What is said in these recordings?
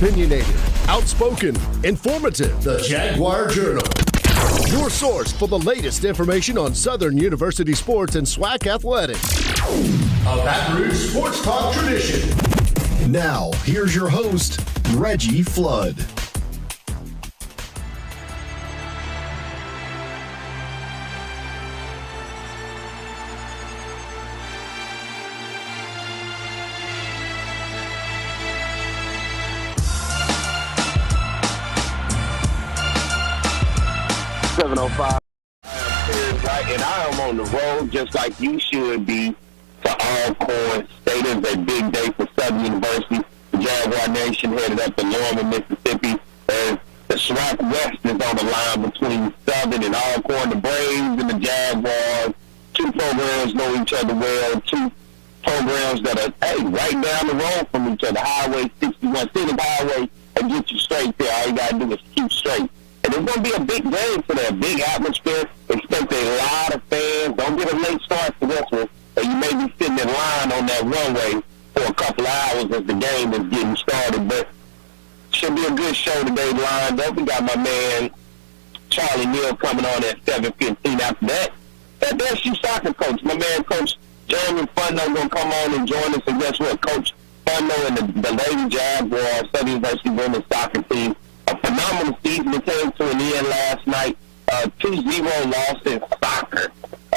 Opinionated, outspoken, informative. The Jaguar Journal. Your source for the latest information on Southern University sports and SWAC athletics. A Baton Rouge sports talk tradition. Now, here's your host, Reggie Flood. And I am on the road just like you should be to Alcorn. State is a big day for Southern University. The Jaguar Nation headed up to Norman, Mississippi. As the SWAC West is on the line between Southern and Alcorn, the Braves and the Jaguars. Two programs know each other well. Two programs that are, right down the road from each other. Highway 61, City Highway, and get you straight there. All you got to do is keep straight. And it's going to be a big game for that, big atmosphere. Expect a lot of fans. Don't get a late start for this one. Or you may be sitting in line on that runway for a couple of hours as the game is getting started. But should be a good show today lined up. We got my man Charlie Neal coming on at 7:15. After that, that SU soccer coach, my man Coach Jeremy Funno, going to come on and join us. And guess what? Coach Funno and the Lady Jaguars, Southern University women's soccer team, a phenomenal season. It came to an end last night. 2-0 loss in soccer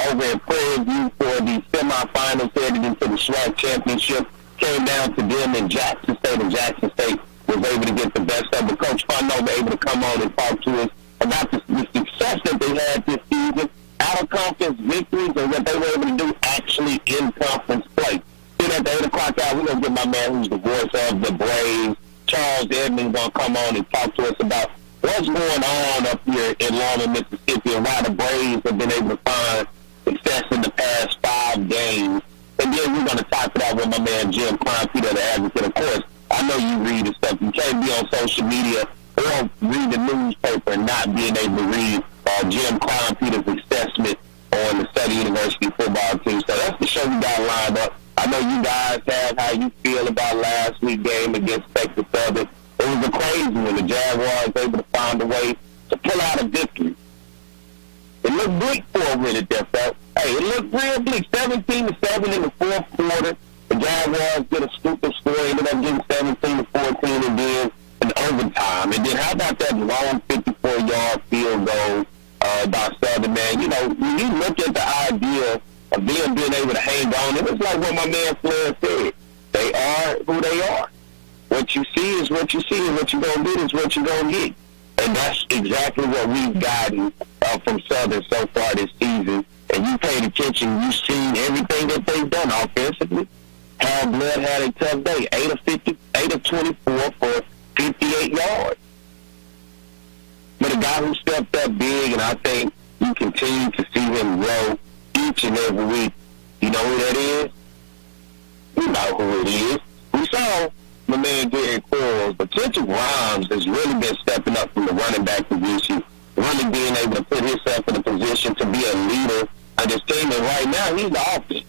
over in Prairie View for the semifinals headed into the SWAC championship. Came down to them in Jackson State, and Jackson State was able to get the best of it. Coach Funno was able to come on and talk to us about the success that they had this season, out-of-conference victories, and what they were able to do actually in conference play. Then at the 8 o'clock hour, we're going to get my man who's the voice of the Braves, Charles Edmonds, going to come on and talk to us about what's going on up here in Lawrence, Mississippi, and why the Braves have been able to find success in the past 5 games. And then we're going to top it out with my man Jim Klein, Peter the Advocate. Of course, I know you read and stuff. You can't be on social media or read the newspaper and not being able to read Jim Klein, Peter's assessment on the Southern University football team. So that's the show we got lined up. I know you guys have how you feel about last week's game against Texas Southern. It was a crazy one. The Jaguars were able to find a way to pull out a victory. It looked bleak for a minute there, folks. Hey, it looked real bleak. 17-7 in the fourth quarter. The Jaguars did a stupid score, ended up getting 17-14, and then in overtime. And then how about that long 54-yard field goal by Southern, man? You know, when you look at the idea of them being able to hang on, it was like what my man Flood said. They are who they are. What you see is what you see, and what you're going to get is what you're going to get. And that's exactly what we've gotten from Southern so far this season. And you paid attention, you've seen everything that they've done offensively. Hal Blood had a tough day, 8 of 24 for 58 yards. But a guy who stepped up big, and I think you continue to see him grow each and every week. You know who that is? You know who it is. We saw my man Gary Quarles, but Kendrick Grimes has really been stepping up from the running back position, really being able to put himself in a position to be a leader of this team. And right now, he's the offense.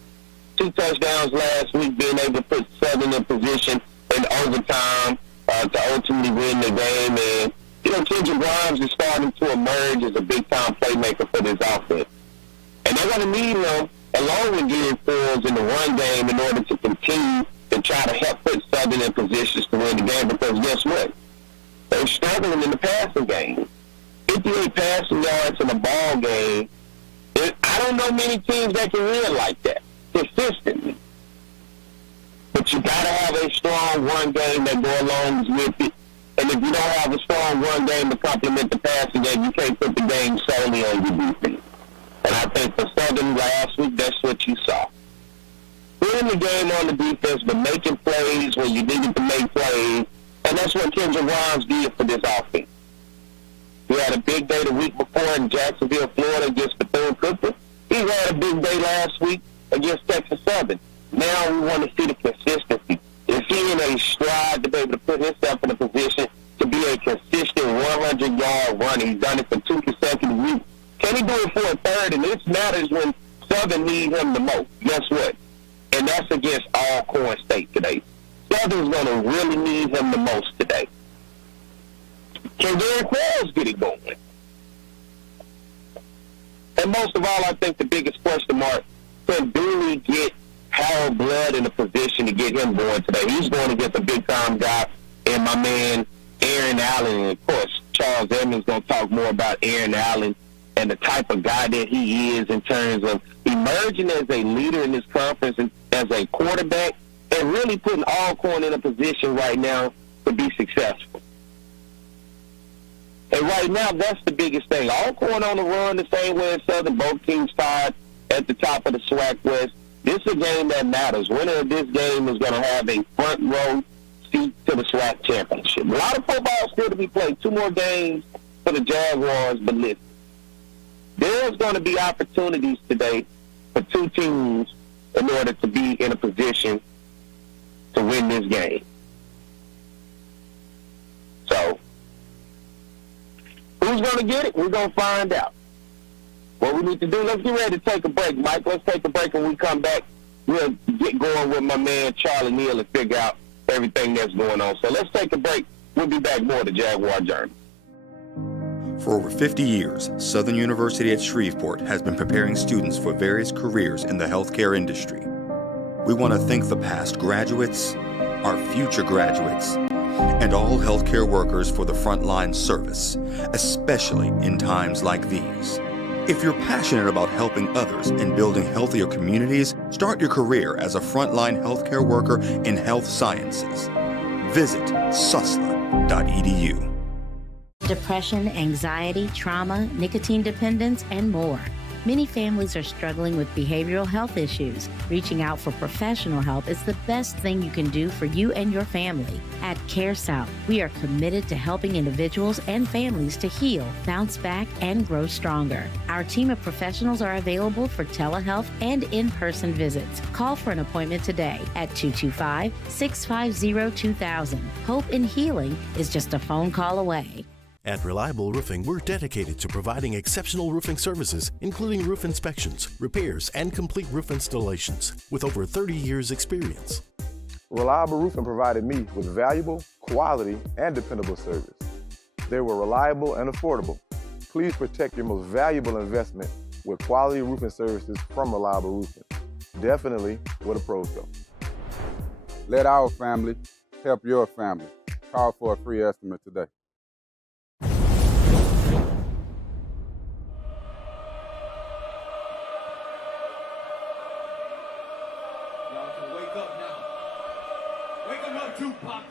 2 touchdowns last week, being able to put Southern in position in overtime to ultimately win the game. And, you know, Kendrick Grimes is starting to emerge as a big-time playmaker for this offense. And they're going to need him, along with Gary Quarles, in the run game in order to continue to try to help put Southern in positions to win the game, because guess what? They're struggling in the passing game. 58 passing yards in a ball game. I don't know many teams that can win like that consistently. But you got to have a strong run game that go along with it. And if you don't have a strong run game to complement the passing game, you can't put the game solely on your defense. And I think for Southern last week, that's what you saw. Winning the game on the defense, but making plays when you needed to make plays. And that's what Kendrick Grimes did for this offense. He had a big day the week before in Jacksonville, Florida against Bethune-Cookman. He had a big day last week against Texas Southern. Now we want to see the consistency. Is he in a stride to be able to put himself in a position to be a consistent 100-yard runner? He's done it for 2 consecutive weeks. Can he do it for a third? And this matters when Southern needs him the most. Guess what? And that's against Alcorn State today. Southern's going to really need him the most today. Can Derek Wells get it going? And most of all, I think the biggest question mark, can Dooley get Harold Blood in a position to get him going today? He's going against a big-time guy, and my man Aaron Allen. And, of course, Charles Edmonds going to talk more about Aaron Allen and the type of guy that he is in terms of emerging as a leader in this conference and as a quarterback and really putting Alcorn in a position right now to be successful. And right now, that's the biggest thing. Alcorn on the run the same way as Southern. Both teams tied at the top of the SWAC West. This is a game that matters. Winner of this game is going to have a front row seat to the SWAC championship. A lot of football still to be played. 2 more games for the Jaguars, but listen, there's going to be opportunities today for 2 teams in order to be in a position to win this game. So, who's going to get it? We're going to find out. What we need to do, let's get ready to take a break, Mike. Let's take a break. When we come back, we'll get going with my man Charlie Neal and figure out everything that's going on. So let's take a break. We'll be back more to Jaguar Journal. For over 50 years, Southern University at Shreveport has been preparing students for various careers in the healthcare industry. We want to thank the past graduates, our future graduates, and all healthcare workers for the frontline service, especially in times like these. If you're passionate about helping others and building healthier communities, start your career as a frontline healthcare worker in health sciences. Visit susla.edu. Depression, anxiety, trauma, nicotine dependence, and more. Many families are struggling with behavioral health issues. Reaching out for professional help is the best thing you can do for you and your family. At CareSouth, we are committed to helping individuals and families to heal, bounce back, and grow stronger. Our team of professionals are available for telehealth and in-person visits. Call for an appointment today at 225-650-2000. Hope in healing is just a phone call away. At Reliable Roofing, we're dedicated to providing exceptional roofing services, including roof inspections, repairs, and complete roof installations with over 30 years experience. Reliable Roofing provided me with valuable, quality, and dependable service. They were reliable and affordable. Please protect your most valuable investment with quality roofing services from Reliable Roofing. Definitely where the pros go. Let our family help your family. Call for a free estimate today. Tupac.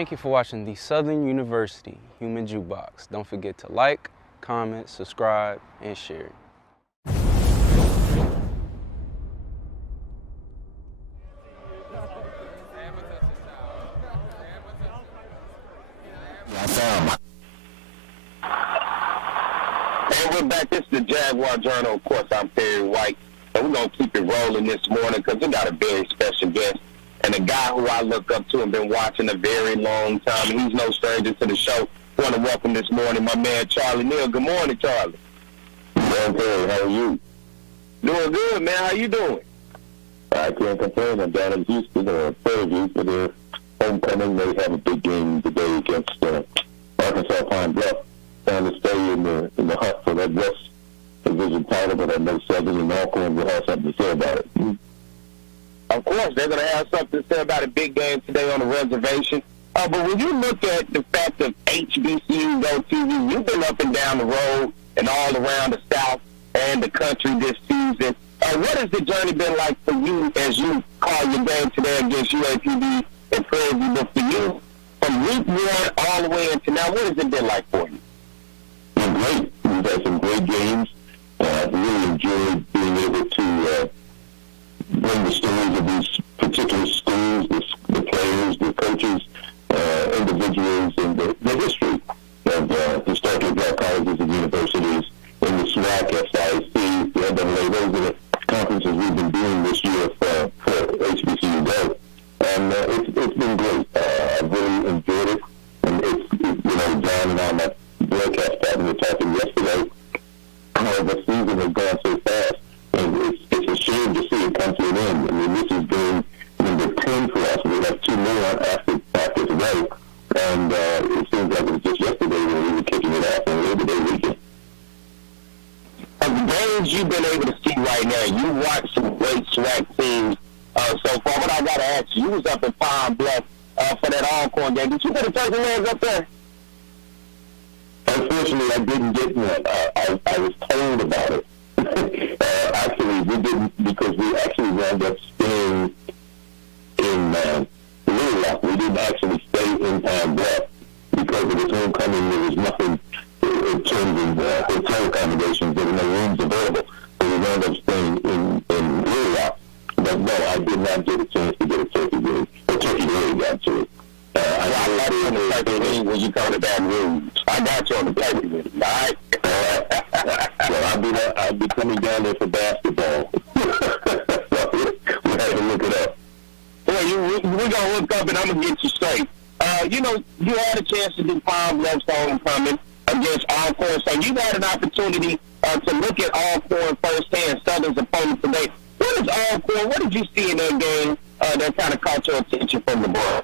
Thank you for watching the Southern University Human Jukebox. Don't forget to like, comment, subscribe, and share. And we're back. This is the Jaguar Journal. Of course, I'm Perry White. And we're going to keep it rolling this morning because we got a very special guest and a guy who I look up to and been watching a very long time. He's no stranger to the show. I want to welcome this morning my man, Charlie Neal. Good morning, Charlie. Good morning. How are you? Doing good, man. How you doing? I can't complain. I'm down in Houston, Fairview, for their homecoming. They have a big game today against Arkansas Pine Bluff. Trying to stay in the hunt for that West Division title, but I know Southern and Alcorn will have something to say about it. Of course, they're going to have something to say about a big game today on the reservation. But when you look at the fact of HBCU Go TV, you've been up and down the road and all around the South and the country this season. What has the journey been like for you as you call your game today against UAPB and Prairie View? But for you, from week one all the way into now, what has it been like for you? Been great. We've had some great games. I've really enjoyed being able to bring the stories of these particular schools, the players, the coaches, individuals, and the history of historically black colleges and universities in the SWAC, SIC, the NAA. Those are the conferences we've been doing this year for HBCU Go. And it's been great. I've really enjoyed it. And John and I, my broadcast partner, were talking yesterday how the season has gone so fast. And it's a shame to see it come to an end. I mean, this is game number 10 for us. We have 2 more after today. And it seems like it was just yesterday when we were kicking it off on Labor Day weekend. Of the games you've been able to see right now, you watched some great SWAC teams so far. What I got to ask you, was up in Pine Bluff for that Alcorn game. Did you get a turkey legs up there? Unfortunately, I didn't get one. I was told about it. Actually, we didn't, because we actually wound up staying in Little Rock. We didn't actually stay in Pine Bluff because of its homecoming. There was nothing in terms of hotel accommodations. There were no rooms available. So we wound up staying in Little Rock. But no, I did not get a chance to get a turkey leg. A turkey leg, actually. I got you on the turkey leg when you come to Baton Rouge. I got you on the turkey leg, all right? Well, I'll be coming down there for basketball. We'll have to look it up. Well, we're going to look up, and I'm going to get you straight. You had a chance to do Pine Bluff's homecoming against Alcorn, so you've had an opportunity to look at Alcorn firsthand, Southern's opponent today. What is Alcorn? What did you see in that game that kind of caught your attention from the ball?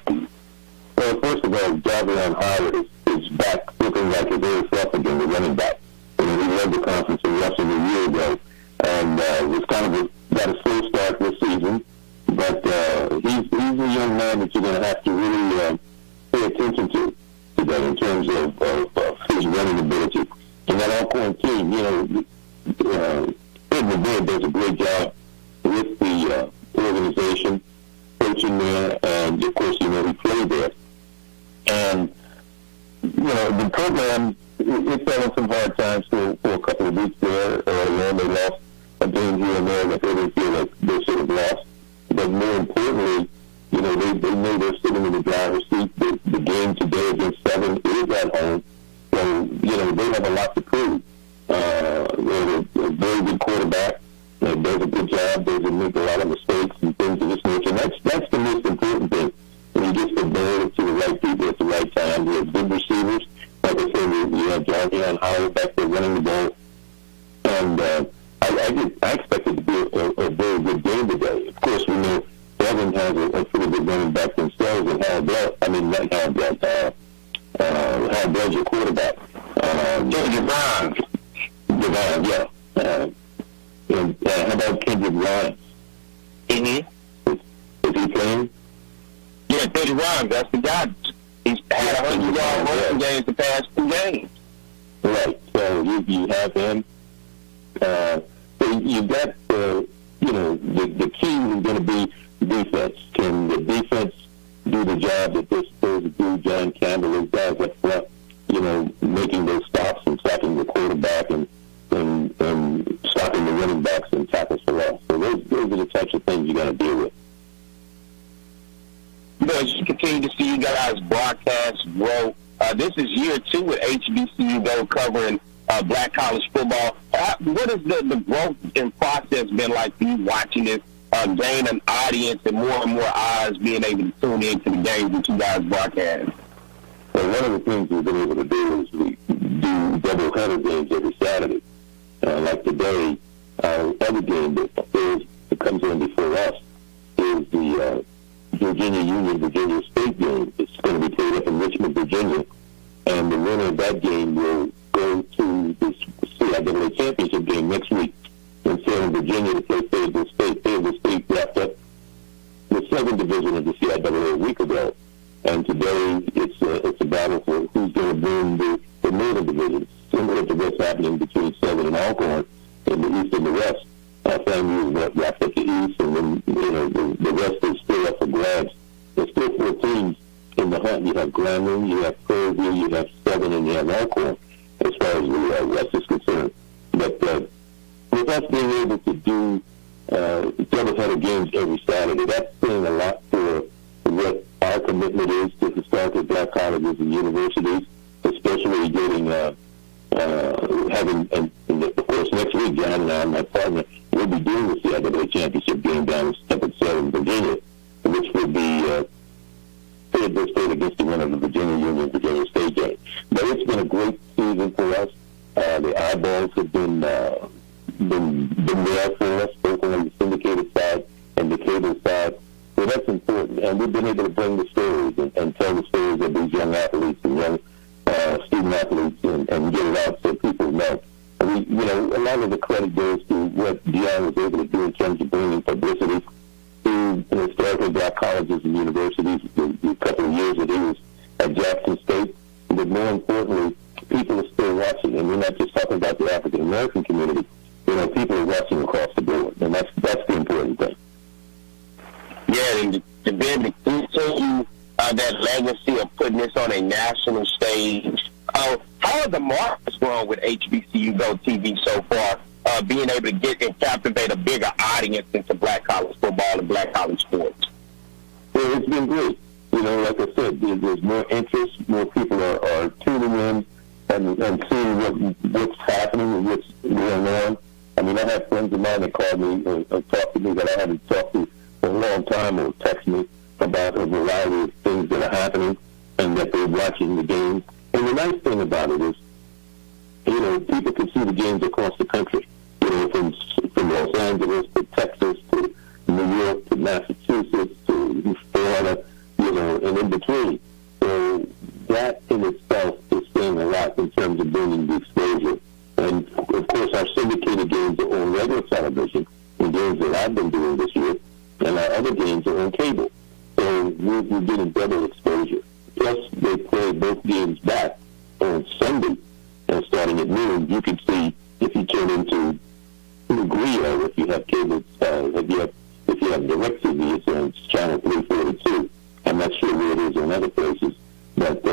Well, first of all, Jaguar is back looking like a very tough again, the running back. He led the conference in rushing a year ago, and was kind of got a slow start this season. But he's a young man that you're going to have to really pay attention to today in terms of his running ability. And that Alcorn team, Ed McBeard does a great job with the organization, coaching there, and of course, he played there. And, the program, it's having some hard times for a couple of weeks there. They lost a game here and there that they didn't feel like they should have lost. But more importantly, they know they're sitting in the driver's seat. The game today against Southern is at home. So, they have a lot to prove. They're a very good quarterback. Does a good job. Doesn't make a lot of mistakes and things of this nature. That's the most important thing. When you get the ball to the right people at the right time, we have good receivers. Like I said, we have Johnny and Howard back there running the ball. And I expect it to be a very good game today. Of course, we know Southern has a pretty good running back themselves, and Howard Bell's your quarterback. Javon, yeah. And how about Kendrick Ryan? Mm-hmm. Is he playing? Yeah, Kendrick Ryan, that's the guy. He's had 100-yard rushing games the past 2 games. Right. So you have him. So you got the key is going to be defense. Can the defense do the job that they're supposed to do. John Campbell, those guys up front, making those stops and sacking the quarterback and stopping the running backs and tackles for loss. So those are the types of things you got to deal with. As you continue to see you guys broadcast grow, this is year 2 with HBCU Go covering black college football. What has the growth and process been like for you watching this gain an audience and more eyes being able to tune into the games that you guys broadcast? Well, one of the things we've been able to do is we do double-header games every Saturday. Like today, our other game that comes in before us is the Virginia Union, Virginia State game. It's going to be played up in Richmond, Virginia. And the winner of that game will go to the CIAA championship game next week in Salem, Virginia to play Fayetteville State. Fayetteville State wrapped up the 7th division of the CIAA a week ago. And today it's a battle for who's going to win the Northern Division, similar to what's happening between 7 and Alcorn in the East and the West. FAMU is wrapped up the East, and then the West is still up for grabs. There's still 4 teams in the hunt. You have Grambling, you have Fairview, you have 7, and you have Alcorn as far as the West is concerned. But with us being able to do double-header games every Saturday, that's saying a lot for what our commitment is to historically black colleges and universities, especially getting having, and of course next week, John and I and my partner will be doing the CIAA championship game down in Salem, Virginia, which will be Fayetteville State against the winner of the Virginia Union, Virginia State game. But it's been a great season for us. The eyeballs have been there for us, both on the syndicated side and the cable side. So that's important, and we've been able to bring the stories and tell the stories of these young athletes and young student athletes and get it out so people know. And a lot of the credit goes to what Dion was able to do in terms of bringing publicity to historically black colleges and universities. The couple of years that he was at Jackson State, but more importantly, people are still watching, and we're not just talking about the African American community. People are watching across the board, and that's the important thing. Yeah, and to be able to continue that legacy of putting this on a national stage. How are the markets grown with HBCU Go TV so far, being able to get and captivate a bigger audience into black college football and black college sports? Well, it's been great. Like I said, there's more interest, more people are tuning in and seeing what's happening and what's going on. I mean, I have friends of mine that call me or talk to me that I haven't talked to for a long time or text me about a variety of things that are happening and that they're watching the games. And the nice thing about it is, people can see the games across the country, from Los Angeles to Texas to New York to Massachusetts to Florida, and in between. So that in itself is saying a lot in terms of bringing the exposure. And, of course, our syndicated games are on regular television, and games that I've been doing this year, and our other games are on cable. So we're getting double exposure. Plus, they play both games back on Sunday, and starting at noon, you can see if you turn into Grio, if you have cable, if you have DirecTV, it's on channel 342. I'm not sure where it is on other places, but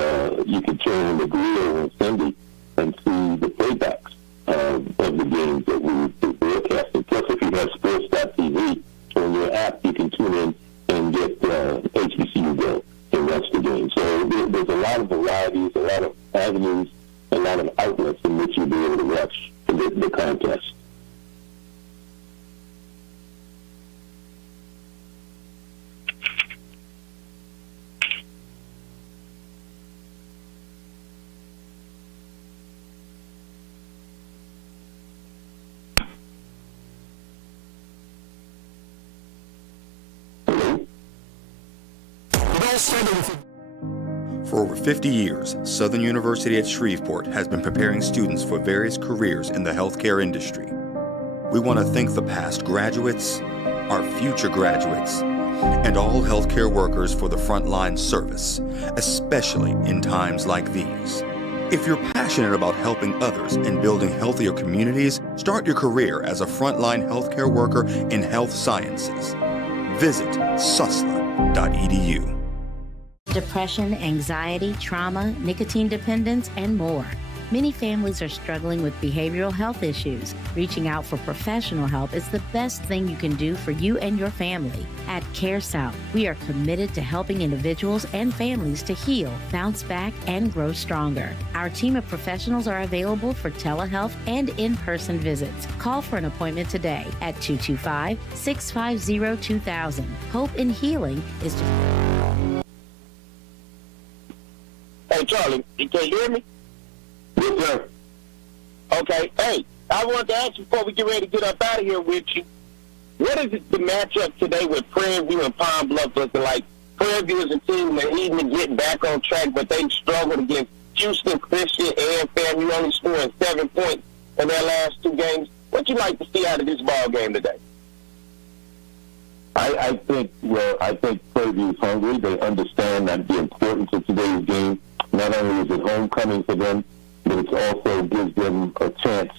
you can turn on the Grio on Sunday and see the playbacks of the games that we broadcasting. Plus, if you have sports.tv on your app, you can tune in and get HBCU Go and watch the game. So there's a lot of varieties, a lot of avenues, a lot of outlets in which you'll be able to watch the contest. For over 50 years, Southern University at Shreveport has been preparing students for various careers in the healthcare industry. We want to thank the past graduates, our future graduates, and all healthcare workers for the frontline service, especially in times like these. If you're passionate about helping others and building healthier communities, start your career as a frontline healthcare worker in health sciences. Visit susla.edu. Depression, anxiety, trauma, nicotine dependence, and more. Many families are struggling with behavioral health issues. Reaching out for professional help is the best thing you can do for you and your family. At Care South, we are committed to helping individuals and families to heal, bounce back, and grow stronger. Our team of professionals are available for telehealth and in-person visits. Call for an appointment today at 225-650-2000. Hope in healing is to... Hey, Charlie, can you hear me? Yes, sir. Okay. Hey, I wanted to ask you before we get ready to get up out of here with you, what is it the matchup today with Prairie View and Pine Bluff looking like? Prairie View is a team that needs to get back on track, but they struggled against Houston Christian and FAMU, only scoring 7 points in their last 2 games. What you like to see out of this ball game today? I think Prairie View is hungry. They understand that the importance of today's game. Not only is it homecoming for them, but it also gives them a chance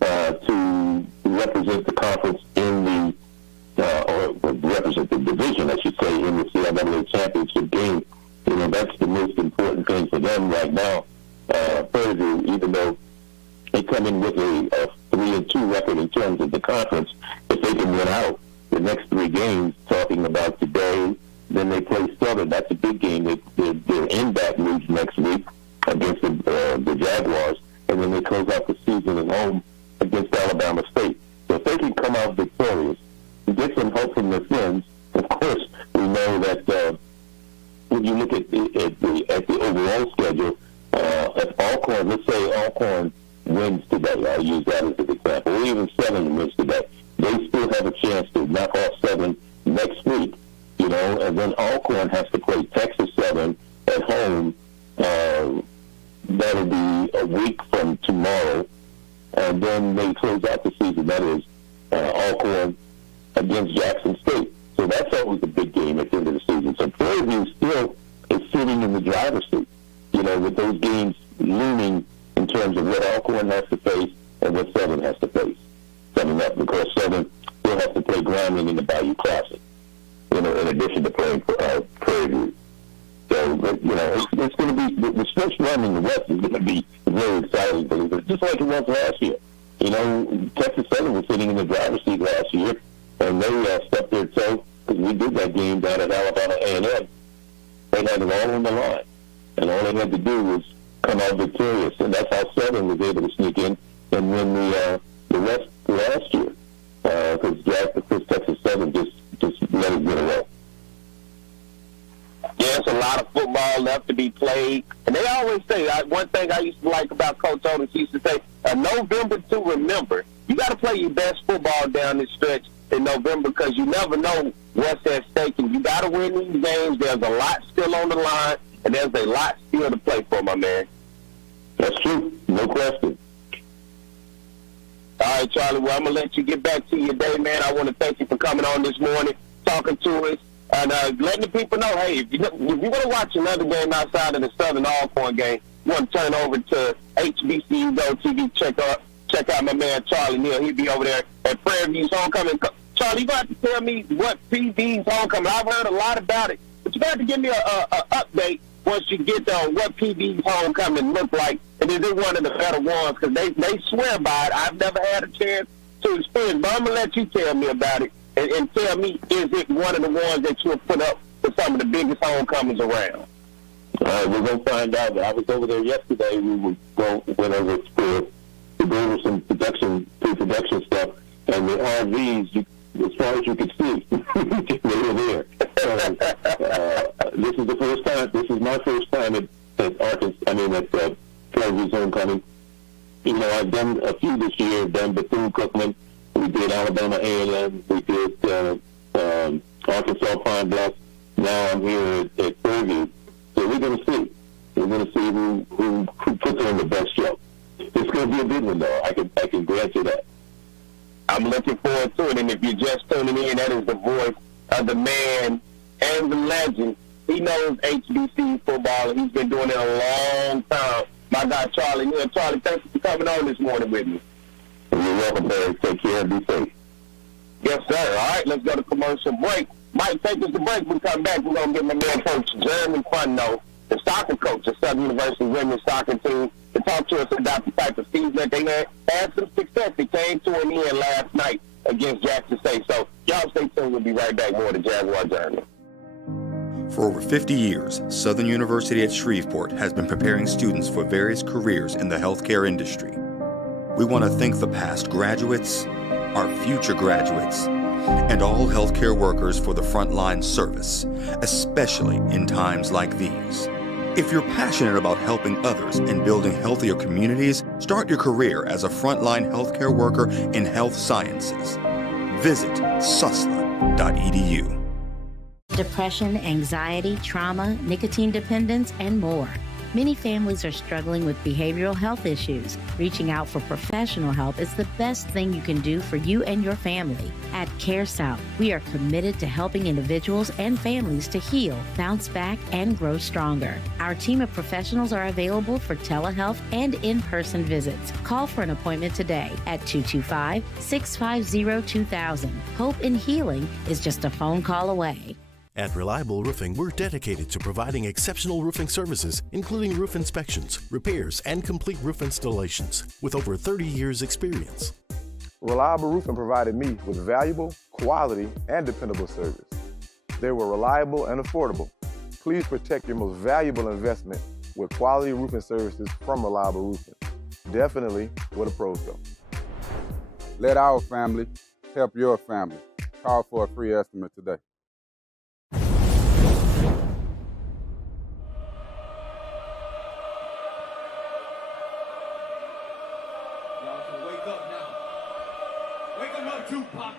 to represent the conference in or represent the division, I should say, in the CIAA championship game. You know, that's the most important thing for them right now. Prairie View, even though they come in with a 3-2 record in terms of the conference, if they can win out the next 3 games, talking about today, then they play Southern. That's a big game. They're in Baton Rouge next week against the Jaguars, and then they close out the season at home against Alabama State. So if they can come out victorious and get some hope from their friends, of course, we know that when you look at the overall schedule, if Alcorn, let's say Alcorn wins today, I'll use that as an example, or even Southern wins today, they still have a chance to knock off Southern next week, you know, and then Alcorn has to play Texas Southern at home. That'll be a week from tomorrow, and then they close out the season. That is Alcorn against Jackson State. So that's always a big game at the end of the season. So Prairie View still is sitting in the driver's seat, you know, with those games looming in terms of what Alcorn has to face and what Southern has to face coming up, because Southern still has to play Grambling in the Bayou Classic, you know, in addition to playing for Prairie View. So, you know, it's going to be, the stretch run in the West is going to be very exciting, just like it was last year. You know, Texas Southern was sitting in the driver's seat last year, and they stepped their toe, because we did that game down at Alabama A&M. They had it all on the line, and all they had to do was come out victorious, and that's how Southern was able to sneak in and win the West last year, because Texas Southern just let it get away. Yeah, it's a lot of football left to be played. And they always say, one thing I used to like about Coach Otis, he used to say, November to remember. You got to play your best football down this stretch in November, because you never know what's at stake. And you got to win these games. There's a lot still on the line, and there's a lot still to play for, my man. That's true. No question. All right, Charlie, well, I'm going to let you get back to your day, man. I want to thank you for coming on this morning, talking to us, and letting the people know, hey, if you want to watch another game outside of the Southern Alcorn game, you want to turn over to HBCU Go TV, check out my man Charlie Neal. He'll be over there at Prairie View's homecoming. Charlie, you got to tell me what PV's homecoming. I've heard a lot about it, but you got to give me a update once you get on what PV's homecoming look like, and is it one of the better ones? Because they swear by it. I've never had a chance to experience, but I'm going to let you tell me about it. And tell me, is it one of the ones that you have put up for some of the biggest homecomings around? We're going to find out. I was over there yesterday. We went over to go over some pre-production stuff, and the RVs, as far as you could see, they were there. This is the first time. This is my first time at Prairie View's homecoming. You know, I've done a few this year. Done Bethune-Cookman. We did Alabama A&M. We did Arkansas Pine Bluff. Now I'm here at Prairie View. So we're going to see. We're going to see who puts on the best show. It's going to be a good one, though. I can grant you that. I'm looking forward to it. And if you're just tuning in, that is the voice of the man and the legend. He knows HBC football, and he's been doing it a long time. My guy, Charlie Neal. Charlie, thank you for coming on this morning with me. You're welcome, Barry. Take care and be safe. Yes, sir. All right, let's go to commercial break. Might take us a break. We come back, we're going to get my man Coach Jeremy Funno, the soccer coach of Southern University women's soccer team, to talk to us about the type of season that they had some success. They came to an end last night against Jackson State. So y'all stay tuned. We'll be right back more to Jaguar Journal. For over 50 years, Southern University at Shreveport has been preparing students for various careers in the healthcare industry. We want to thank the past graduates, our future graduates, and all healthcare workers for the frontline service, especially in times like these. If you're passionate about helping others and building healthier communities, start your career as a frontline healthcare worker in health sciences. Visit susla.edu. Depression, anxiety, trauma, nicotine dependence, and more. Many families are struggling with behavioral health issues. Reaching out for professional help is the best thing you can do for you and your family. At CareSouth, we are committed to helping individuals and families to heal, bounce back, and grow stronger. Our team of professionals are available for telehealth and in-person visits. Call for an appointment today at 225-650-2000. Hope in healing is just a phone call away. At Reliable Roofing, we're dedicated to providing exceptional roofing services, including roof inspections, repairs, and complete roof installations, with over 30 years' experience. Reliable Roofing provided me with valuable, quality, and dependable service. They were reliable and affordable. Please protect your most valuable investment with quality roofing services from Reliable Roofing. Definitely where the pros go. Let our family help your family. Call for a free estimate today. Tupac.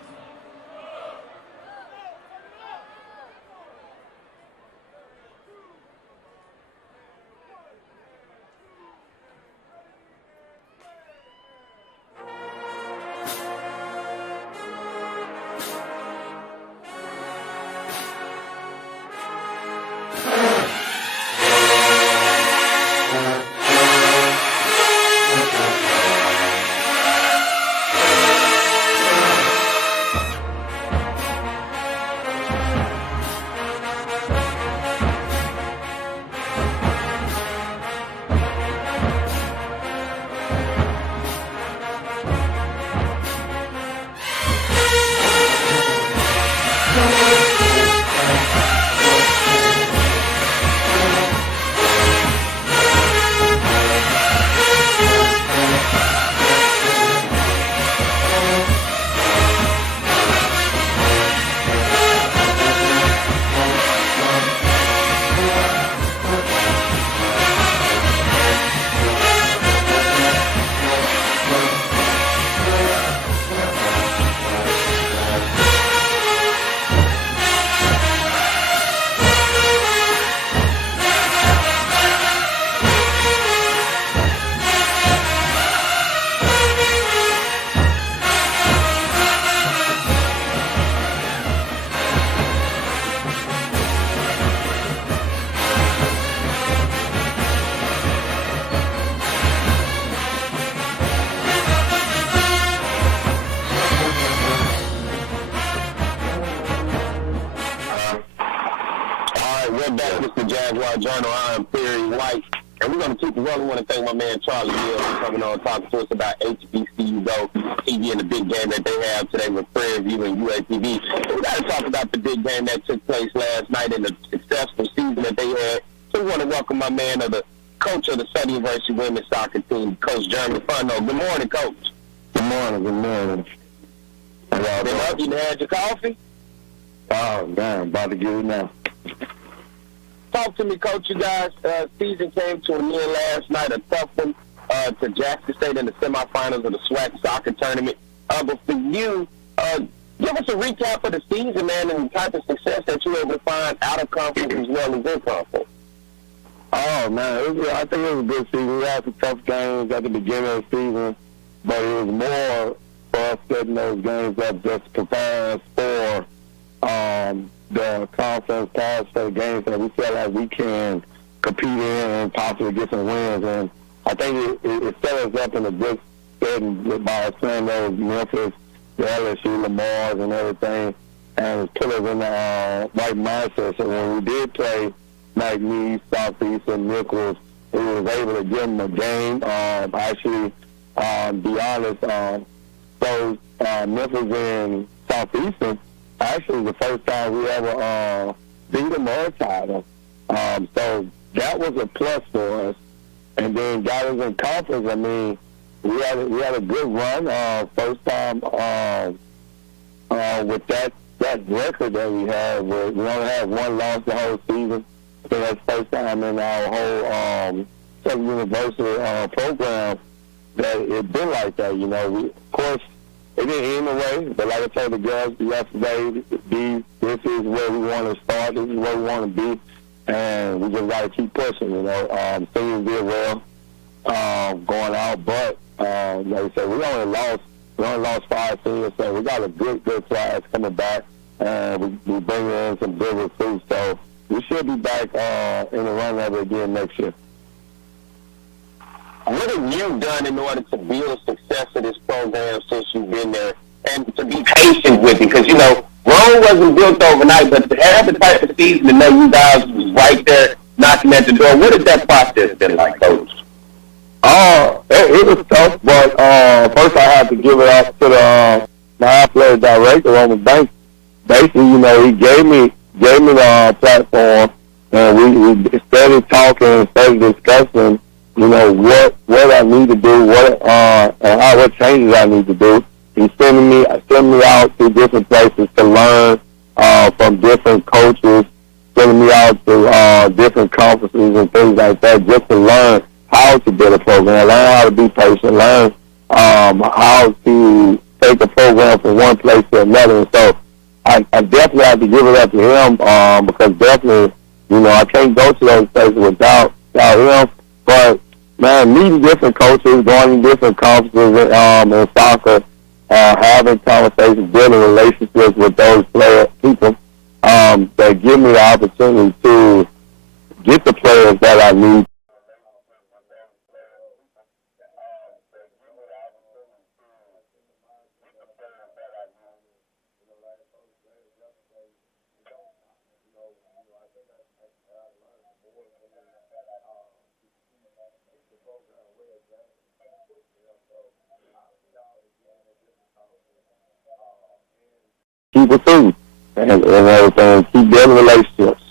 Jaguar Journal. I am Perry White, and we're going to keep it rolling. I want to thank my man Charlie Hill for coming on talking to us about HBCU Go TV and the big game that they have today with Prairie View and UAPB. We got to talk about the big game that took place last night and the successful season that they had. So we want to welcome my man, the coach of the Southern University women's soccer team, Coach Jeremy Funno. Good morning, Coach. Good morning. Good morning. Been up? You had your coffee? Oh, man, about to get it now. Talk to me, Coach. You guys, season came to an end last night, a tough one to Jackson State in the semifinals of the SWAC soccer tournament. But for you, give us a recap of the season, man, and the type of success that you were able to find out of conference as well as in conference. Oh, man, I think it was a good season. We had some tough games at the beginning of the season, but it was more for us setting those games up just to prepare us for the conference pass for the games that we feel like we can compete in and possibly get some wins. And I think it set us up in a good setting by playing those Memphis, the LSU, Lamar's, and everything. and put us in the right mindset. So when we did play McNeese, Southeast, and Nichols, we was able to give them a game. Actually, be honest, those Nichols and Southeastern actually the first time we ever beat them or tied them. So that was a plus for us. And then got us in conference. I mean, we had a good run. First time with that record that we have. We only had one loss the whole season. So that's the first time in our whole Southern University program that it been like that. You know, of course, it didn't end the way, but like I told the girls yesterday, this is where we want to start. This is where we want to be, and we just got to keep pushing. You know, seniors did well going out, but like I said, we only lost 5 seniors, so we got a good class coming back, and we bring in some good recruits, so we should be back in the run of it again next year. What have you done in order to build success of this program since you've been there, and to be patient with it? Because, you know, Rome wasn't built overnight, but to have the type of season to know you guys was right there knocking at the door, what has that process been like, Coach? It was tough, but first I had to give it up to my athletic director on the bank. Basically, you know, he gave me the platform, and we started talking, started discussing, you know, what I need to do, and what changes I need to do. He's sending me out to different places to learn from different coaches, sending me out to different conferences and things like that, just to learn how to build a program, learn how to be patient, learn how to take a program from one place to another. And so I definitely have to give it up to him because definitely, you know, I can't go to those places without him. But man, meeting different coaches, going to different conferences in soccer, having conversations, building relationships with those people that give me the opportunity to get the players that I need. Keep it food and everything. Keep building relationships.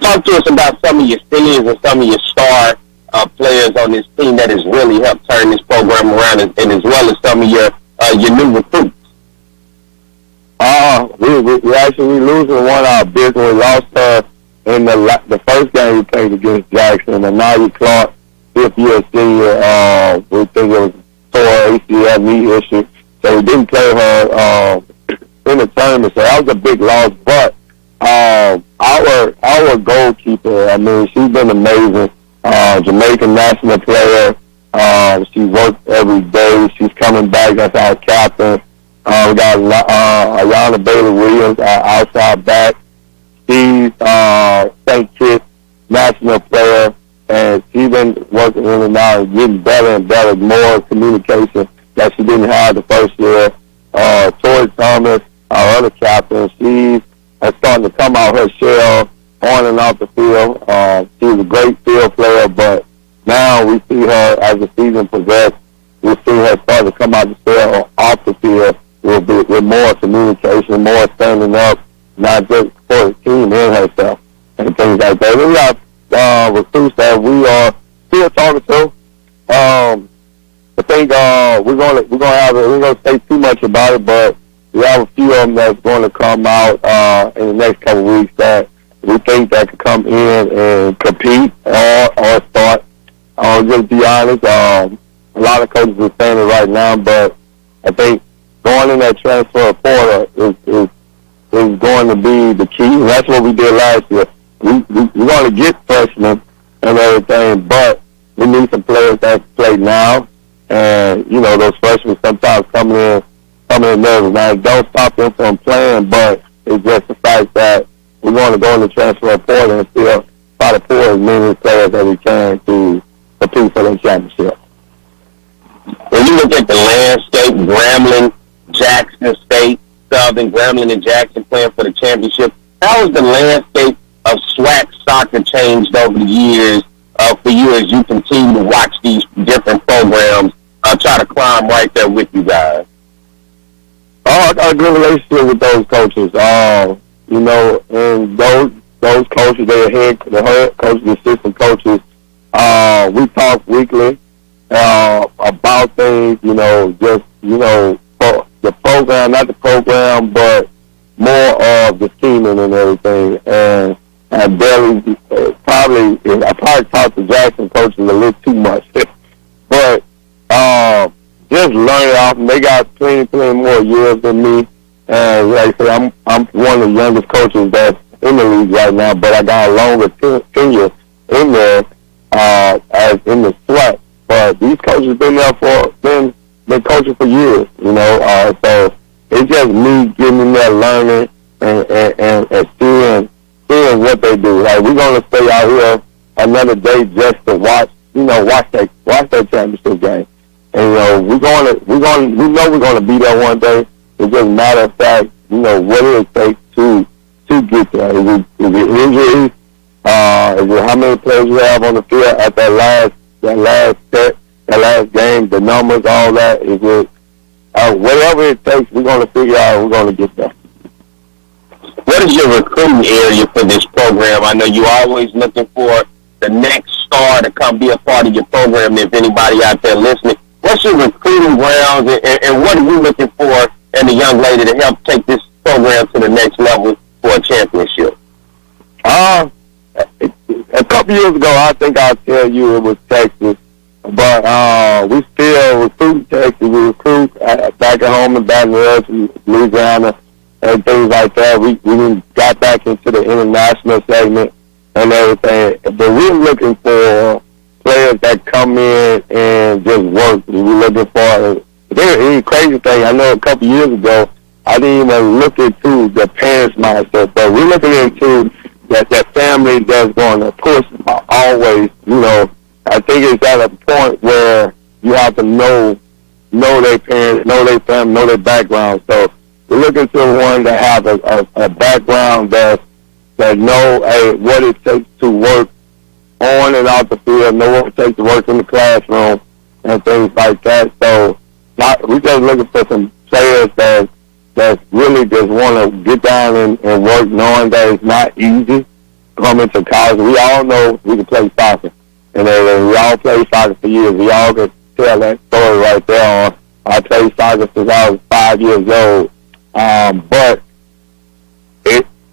Talk to us about some of your seniors and some of your star players on this team that has really helped turn this program around, and as well as some of your new recruits. We actually losing one of our big ones. We lost her in the first game we played against Jackson. Anaya Clark, 5th year senior. We think it was sore ACL knee issue. So we didn't play her in the tournament, so that was a big loss. But our goalkeeper, I mean, she's been amazing. Jamaican national player. She works every day. She's coming back as our captain. We got Ayana Bailey-Williams, our outside back. She's St. Kitts national player, and she's been working in and out and getting better and better, more communication that she didn't have the first year. Tori Thomas, our other captain, she's starting to come out her shell on and off the field. She's a great field player, but now we see her as the season progresses. We see her start to come out the shell off the field with more communication, more standing up, not just for the team and herself and things like that. We got recruits that we are still talking to. I think we're gonna say too much about it, but we have a few of them that's going to come out in the next couple of weeks that we think that could come in and compete or start. Just be honest, a lot of coaches are saying it right now, but I think going in that transfer portal is going to be the key. And that's what we did last year. We're going to get freshmen and everything, but we need some players that play now. And, you know, those freshmen sometimes coming in nervous. Now, don't stop them from playing, but it's just the fact that we're going to go in the transfer portal and still try to pull as many players as we can to compete for the championship. When you look at the landscape, Grambling, Jackson State, Southern, Grambling and Jackson playing for the championship. How has the landscape of SWAC soccer changed over the years for you as you continue to watch these different programs try to climb right there with you guys? I got a good relationship with those coaches. You know, and those coaches, the head coaches, the assistant coaches, we talk weekly about things, you know, just, you know, the program, not the program, but more of the scheming and everything. And I probably talk to Jackson coaches a little too much. But just learning off them. They got plenty more years than me. And like I say, I'm one of the youngest coaches that's in the league right now, but I got a longer tenure in there as in the SWAC. But these coaches been coaching for years, you know. So it's just me getting in there learning and seeing what they do. Like, we're gonna stay out here another day just to watch that championship game. And you know, we know we're gonna be there one day. It's just a matter of fact, you know, what it takes to get there. Is it injuries? Is it how many players we have on the field at that last game, the numbers, all that? Is it whatever it takes, we're gonna figure out, we're gonna get there. What is your recruiting area for this program? I know you're always looking for the next star to come be a part of your program. If anybody out there listening, what's your recruiting grounds, and what are you looking for in a young lady to help take this program to the next level for a championship? A couple years ago, I think I'll tell you it was Texas, but we still recruit Texas. We recruit back at home in Baton Rouge, Louisiana, and things like that. We got back into the international segment and everything, but we're looking for players that come in and just work. We're looking for the crazy thing. I know a couple years ago, I didn't even look into the parents' mindset, but we're looking into that family that's going to push always. You know, I think it's at a point where you have to know their parents, know their family, know their background. So we're looking to one that have a background that know what it takes to work on and off the field, know what it takes to work in the classroom and things like that. So we're just looking for some players that really just want to get down and work, knowing that it's not easy coming to college. We all know we can play soccer, and we all played soccer for years. We all could tell that story right there on. I played soccer since I was 5 years old. But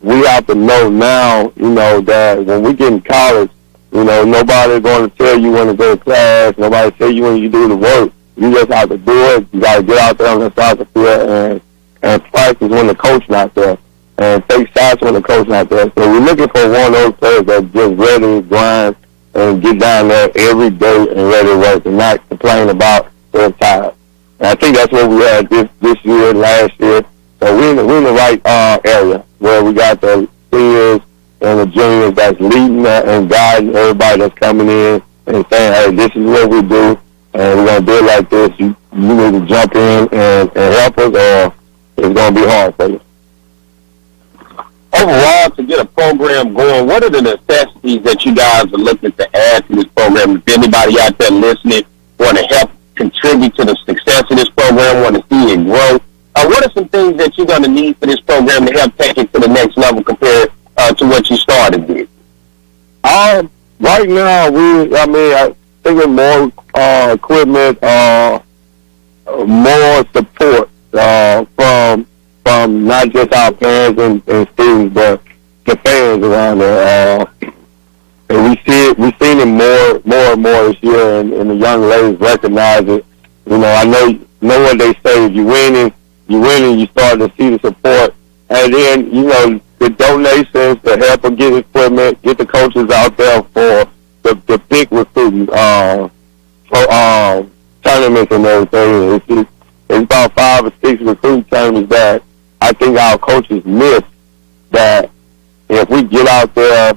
we have to know now, you know, that when we get in college, you know, nobody's going to tell you when to go to class. Nobody tell you when you do the work. You just have to do it. You got to get out there on the soccer field and practice when the coach not there, and take shots when the coach not there. So we're looking for one of those players that's just ready to grind and get down there every day and ready to work and not complain about their time. And I think that's what we had this year, last year. So we're in the right area where we got the seniors and the juniors that's leading and guiding everybody that's coming in and saying, hey, this is what we do, and we're going to do it like this. You need to jump in and help us, or it's going to be hard for you. Overall, to get a program going, what are the necessities that you guys are looking to add to this program? If anybody out there listening want to help contribute to the success of this program, want to see it grow, what are some things that you're going to need for this program to help take it to the next level compared to what you started with? Right now, I think of more equipment, more support from not just our parents and students, but the fans around there. And we've seen it more and more this year, and the young ladies recognize it. You know, I know what they say. If you winning, you start to see the support. And then, you know, the donations, the help of get equipment, get the coaches out there for the big recruiting tournaments and everything. It's about 5 or 6 recruiting tournaments that I think our coaches miss, that if we get out there,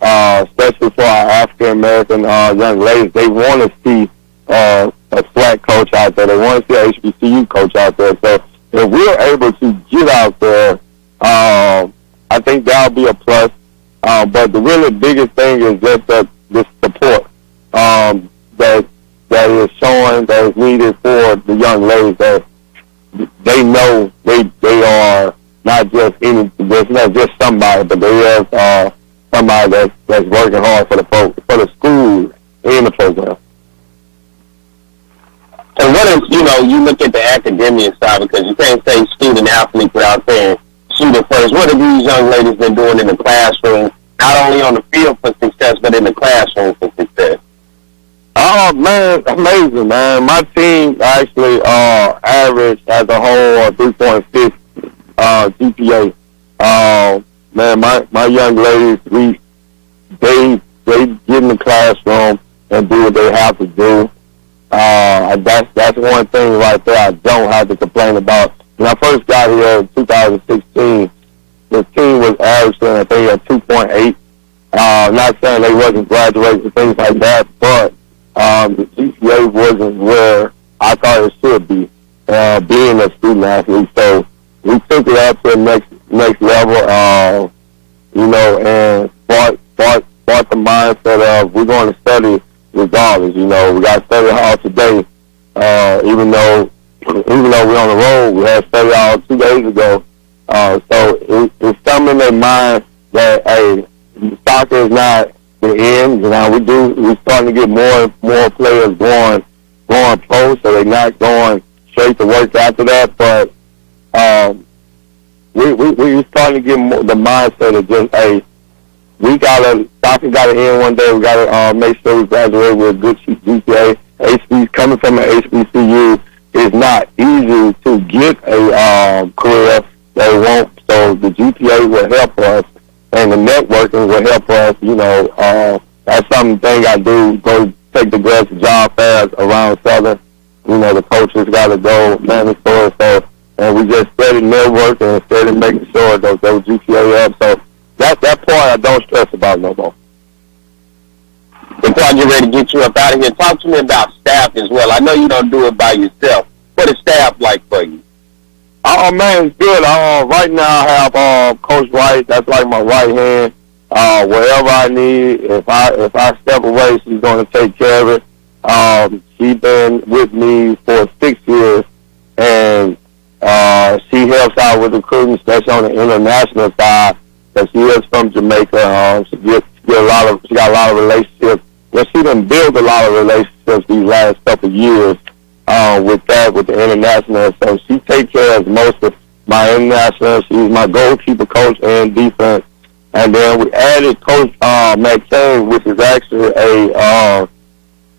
especially for our African-American young ladies, they want to see a SWAC coach out there. They want to see an HBCU coach out there. So if we're able to get out there, I think that'll be a plus. But the really biggest thing is just the support that is showing, that is needed for the young ladies, that they know they are not just there's not just somebody, but they are somebody that's working hard for the school and the program. So what is, you look at the academia side, because you can't say student athlete without saying shooter first. What have these young ladies been doing in the classroom, not only on the field for success, but in the classroom for success? Oh, man, amazing, man. My team actually averaged as a whole 3.6 GPA. Man, my young ladies, they get in the classroom and do what they have to do. That's one thing right there I don't have to complain about. When I first got here in 2016, the team was averaging, I think, at 2.8. Not saying they wasn't graduating and things like that, but the GPA wasn't where I thought it should be, being a student athlete. So we took it up to the next level, and brought the mindset of we're going to study regardless. We got study hall today, even though we're on the road. We had study hall 2 days ago. So it's something in their mind that, hey, soccer is not the end. We're starting to get more and more players going pro, so they're not going straight to work after that. But we're starting to get more the mindset of just, hey, soccer got to end one day. We got to make sure we graduate with a good GPA. Coming from an HBCU is not easy to get a career they want. So the GPA will help us, and the networking will help us. That's something I do. Go take the graduate job fairs around Southern. The coaches got to go manage for us. So, and we just steady networking and steady making sure those GPA up. So that part I don't stress about no more. Before I get ready to get you up out of here, talk to me about staff as well. I know you don't do it by yourself. What is staff like for you? Oh, man, it's good. Right now I have Coach Wright. That's like my right hand. Whatever I need, if I step away, she's going to take care of it. She's been with me for 6 years, and she helps out with recruiting, especially on the international side, because she is from Jamaica. She got a lot of relationships. Well, she done built a lot of relationships these last couple of years with the international. So she takes care of most of my international. She's my goalkeeper coach and defense. And then we added Coach McCain, which is actually a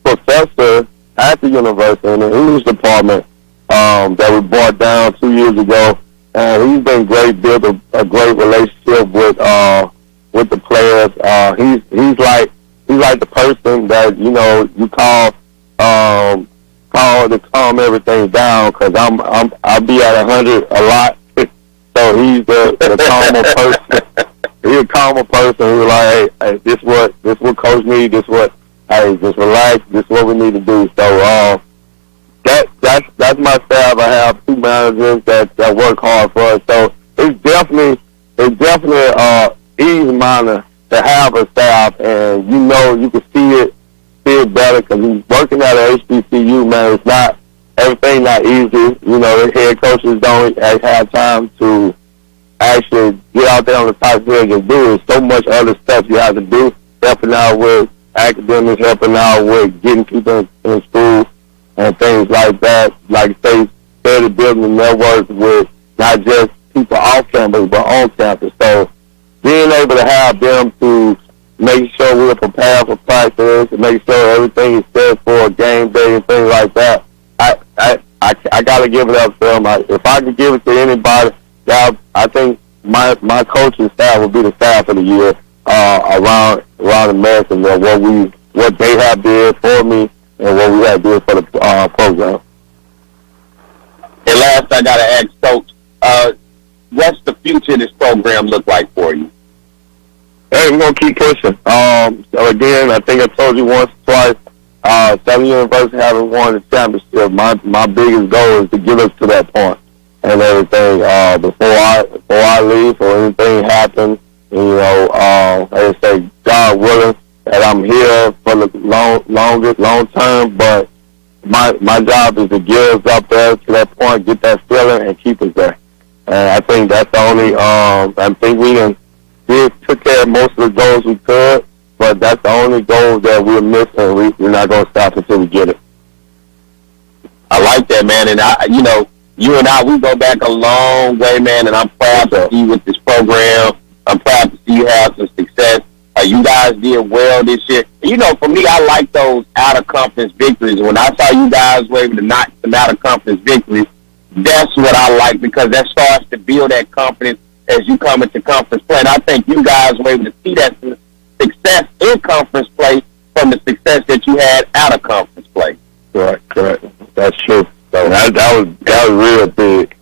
professor at the university in the English department that we brought down 2 years ago. And he's been great, built a great relationship with the players. He's like the person that you call to calm everything down, because I'll be at 100 a lot. So he's the calmer person. He's a calmer person who's like, hey, this what coach needs. Just relax. This is what we need to do. So that's my staff. I have 2 managers that work hard for us. So it's definitely easy minor to have a staff, and you can see it better, because he's working at an HBCU, man. It's not everything not easy. The head coaches don't have time to actually get out there on the top field and do it. So much other stuff you have to do, helping out with academics, helping out with getting people in school and things like that. Like say, steady building a network with not just people off campus, but on campus. So being able to have them to make sure we're prepared for practice and make sure everything is set for game day and things like that, I got to give it up to them. If I could give it to anybody, I think my coaching staff would be the staff of the year around America. What they have did for me and what we have did for the program. And last, I got to ask Coach, what's the future of this program look like for you? Hey, we're going to keep pushing. So again, I think I told you once or twice, Southern University haven't won the championship. My biggest goal is to get us to that point. and everything before I leave or anything happens. You know, like I say, God willing, that I'm here for the long term. But my job is to get us up there to that point, get that feeling, and keep us there. And I think that's the only. I think we took care of most of the goals we could, but that's the only goal that we're missing. We're not going to stop until we get it. I like that, man, and you and I, we go back a long way, man, and I'm proud to see you with this program. I'm proud to see you have some success. You guys did well this year. You know, for me, I like those out-of-conference victories. When I saw you guys were able to knock some out-of-conference victories, that's what I like, because that starts to build that confidence as you come into conference play. And I think you guys were able to see that success in conference play from the success that you had out-of-conference play. Correct. That's true. So that was real big.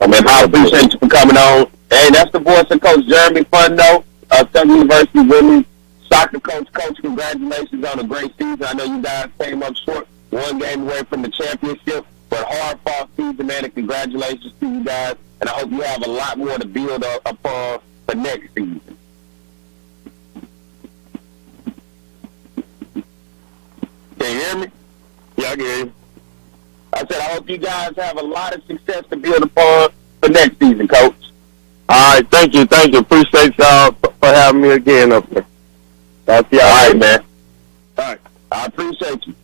I mean, I appreciate you for coming on. Hey, that's the voice of Coach Jeremy Fundo, Southern University women's soccer coach. Coach, congratulations on a great season. I know you guys came up short, one game away from the championship, but hard-fought season, man, and congratulations to you guys. And I hope you have a lot more to build upon for next season. Can you hear me? Yeah, I can hear you. I said I hope you guys have a lot of success to build upon for next season, Coach. All right, thank you. Appreciate y'all for having me again up there. That's all right, man. All right, I appreciate you.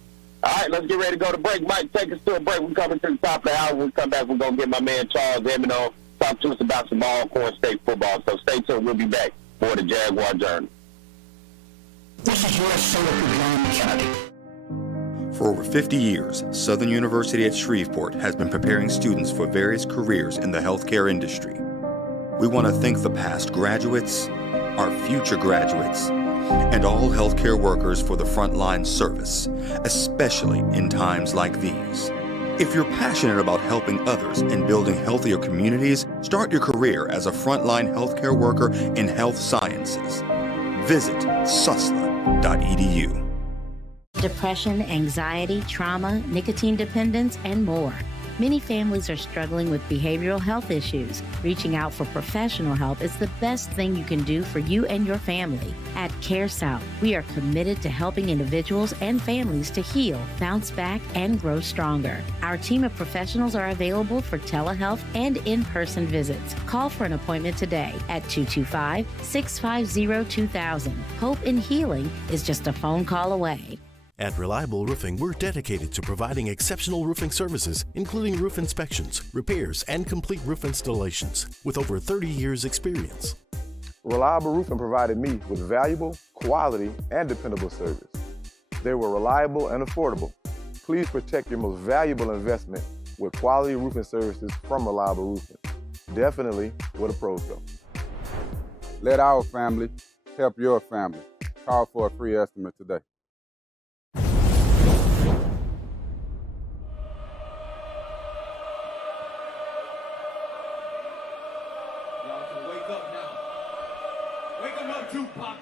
All right, let's get ready to go to break. Mike, take us to a break. We're coming to the top of the hour. When we come back, we're going to get my man Charles Emmett on, talk to us about some Alcorn State football. So stay tuned. We'll be back for the Jaguar Journal. This is your Silicon County. For over 50 years, Southern University at Shreveport has been preparing students for various careers in the healthcare industry. We want to thank the past graduates, our future graduates, and all healthcare workers for the frontline service, especially in times like these. If you're passionate about helping others and building healthier communities, start your career as a frontline healthcare worker in health sciences. Visit susla.edu. Depression, anxiety, trauma, nicotine dependence, and more. Many families are struggling with behavioral health issues. Reaching out for professional help is the best thing you can do for you and your family. At CareSouth, we are committed to helping individuals and families to heal, bounce back, and grow stronger. Our team of professionals are available for telehealth and in-person visits. Call for an appointment today at 225-650-2000. Hope in healing is just a phone call away. At Reliable Roofing, we're dedicated to providing exceptional roofing services, including roof inspections, repairs, and complete roof installations, with over 30 years' experience. Reliable Roofing provided me with valuable, quality, and dependable service. They were reliable and affordable. Please protect your most valuable investment with quality roofing services from Reliable Roofing. Definitely where the pros go. Let our family help your family. Call for a free estimate today. Tupac.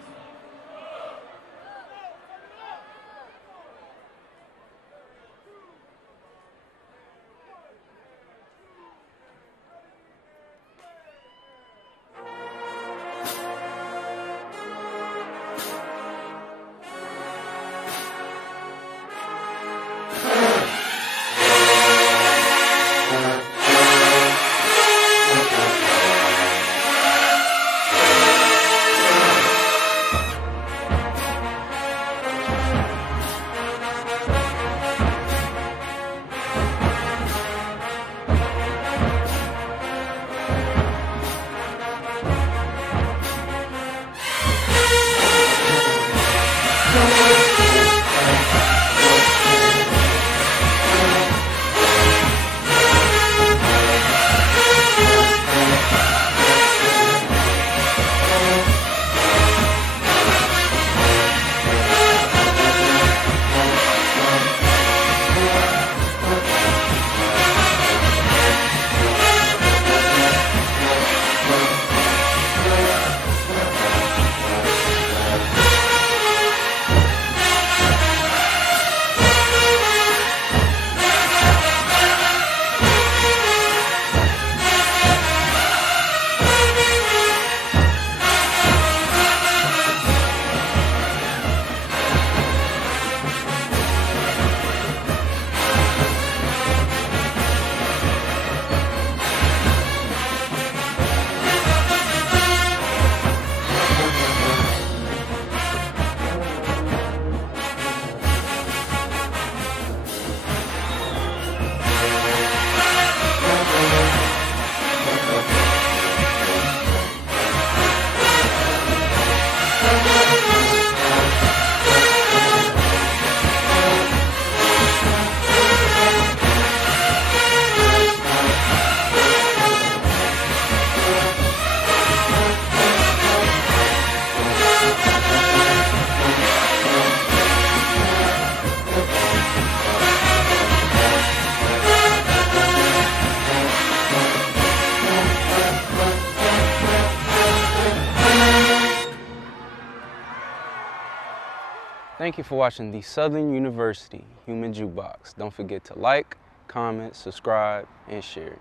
Thank you for watching the Southern University Human Jukebox. Don't forget to like, comment, subscribe, and share.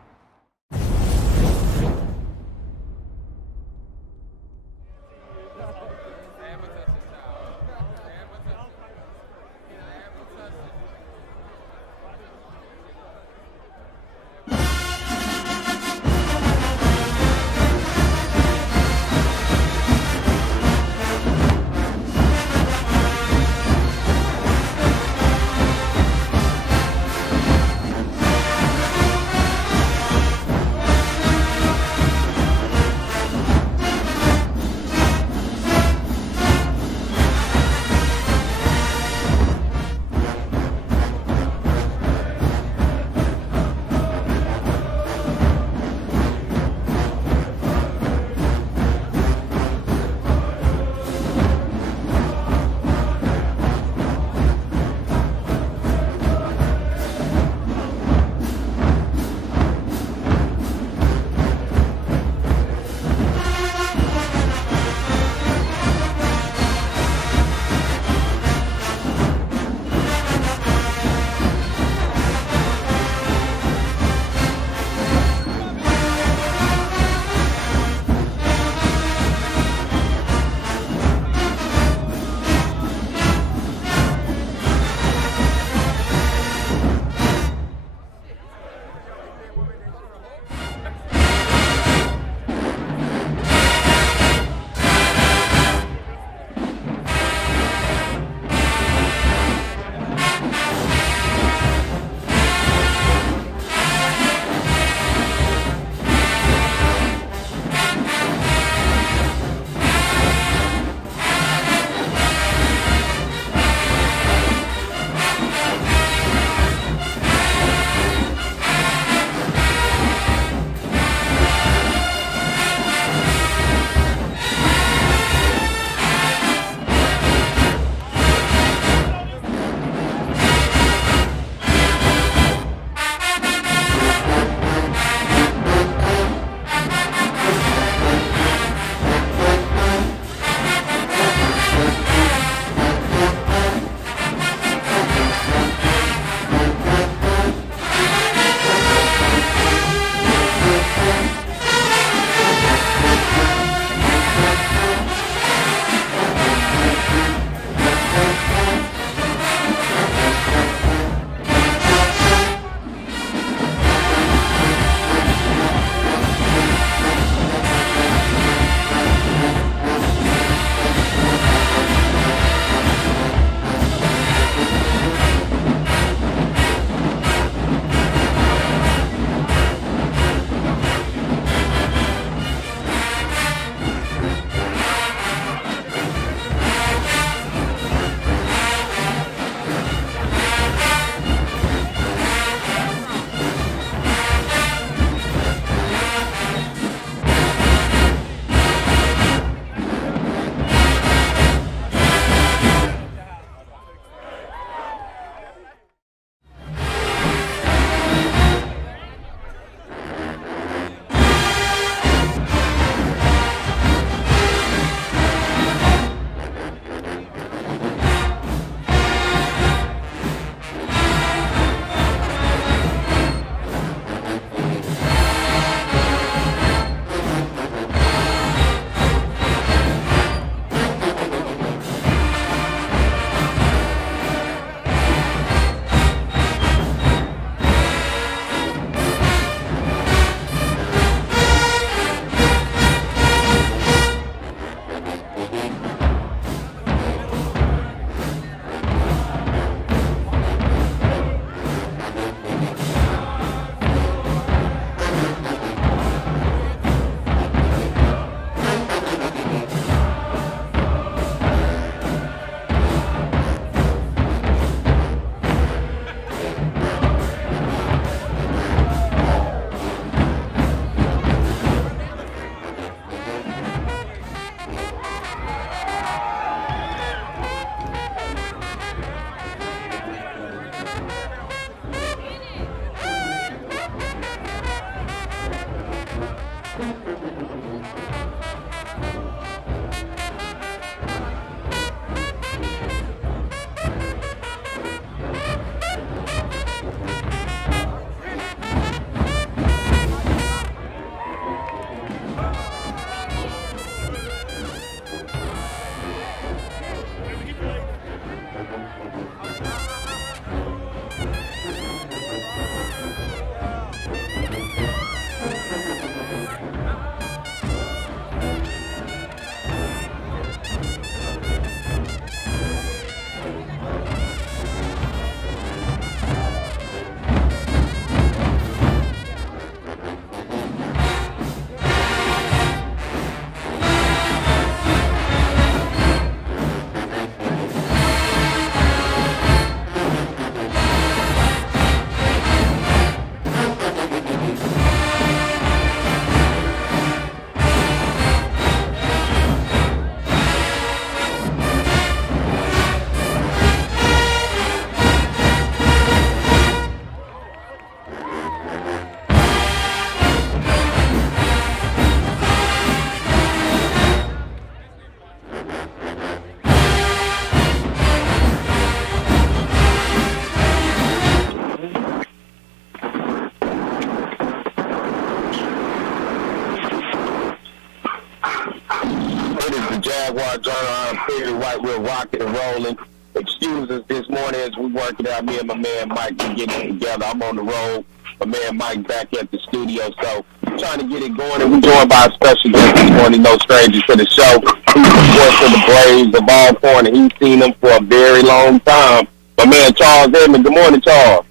the Jaguar Journal. I'm pretty right. We're rocking and rolling. Excuse us this morning as we work it out. Me and my man Mike, we getting it together. I'm on the road. My man Mike back at the studio. So trying to get it going. And we're joined by a special guest this morning, no stranger to the show. He's the voice of the Braves of Alcorn, and he's seen them for a very long time. My man Charles Edmond. Good morning, Charles.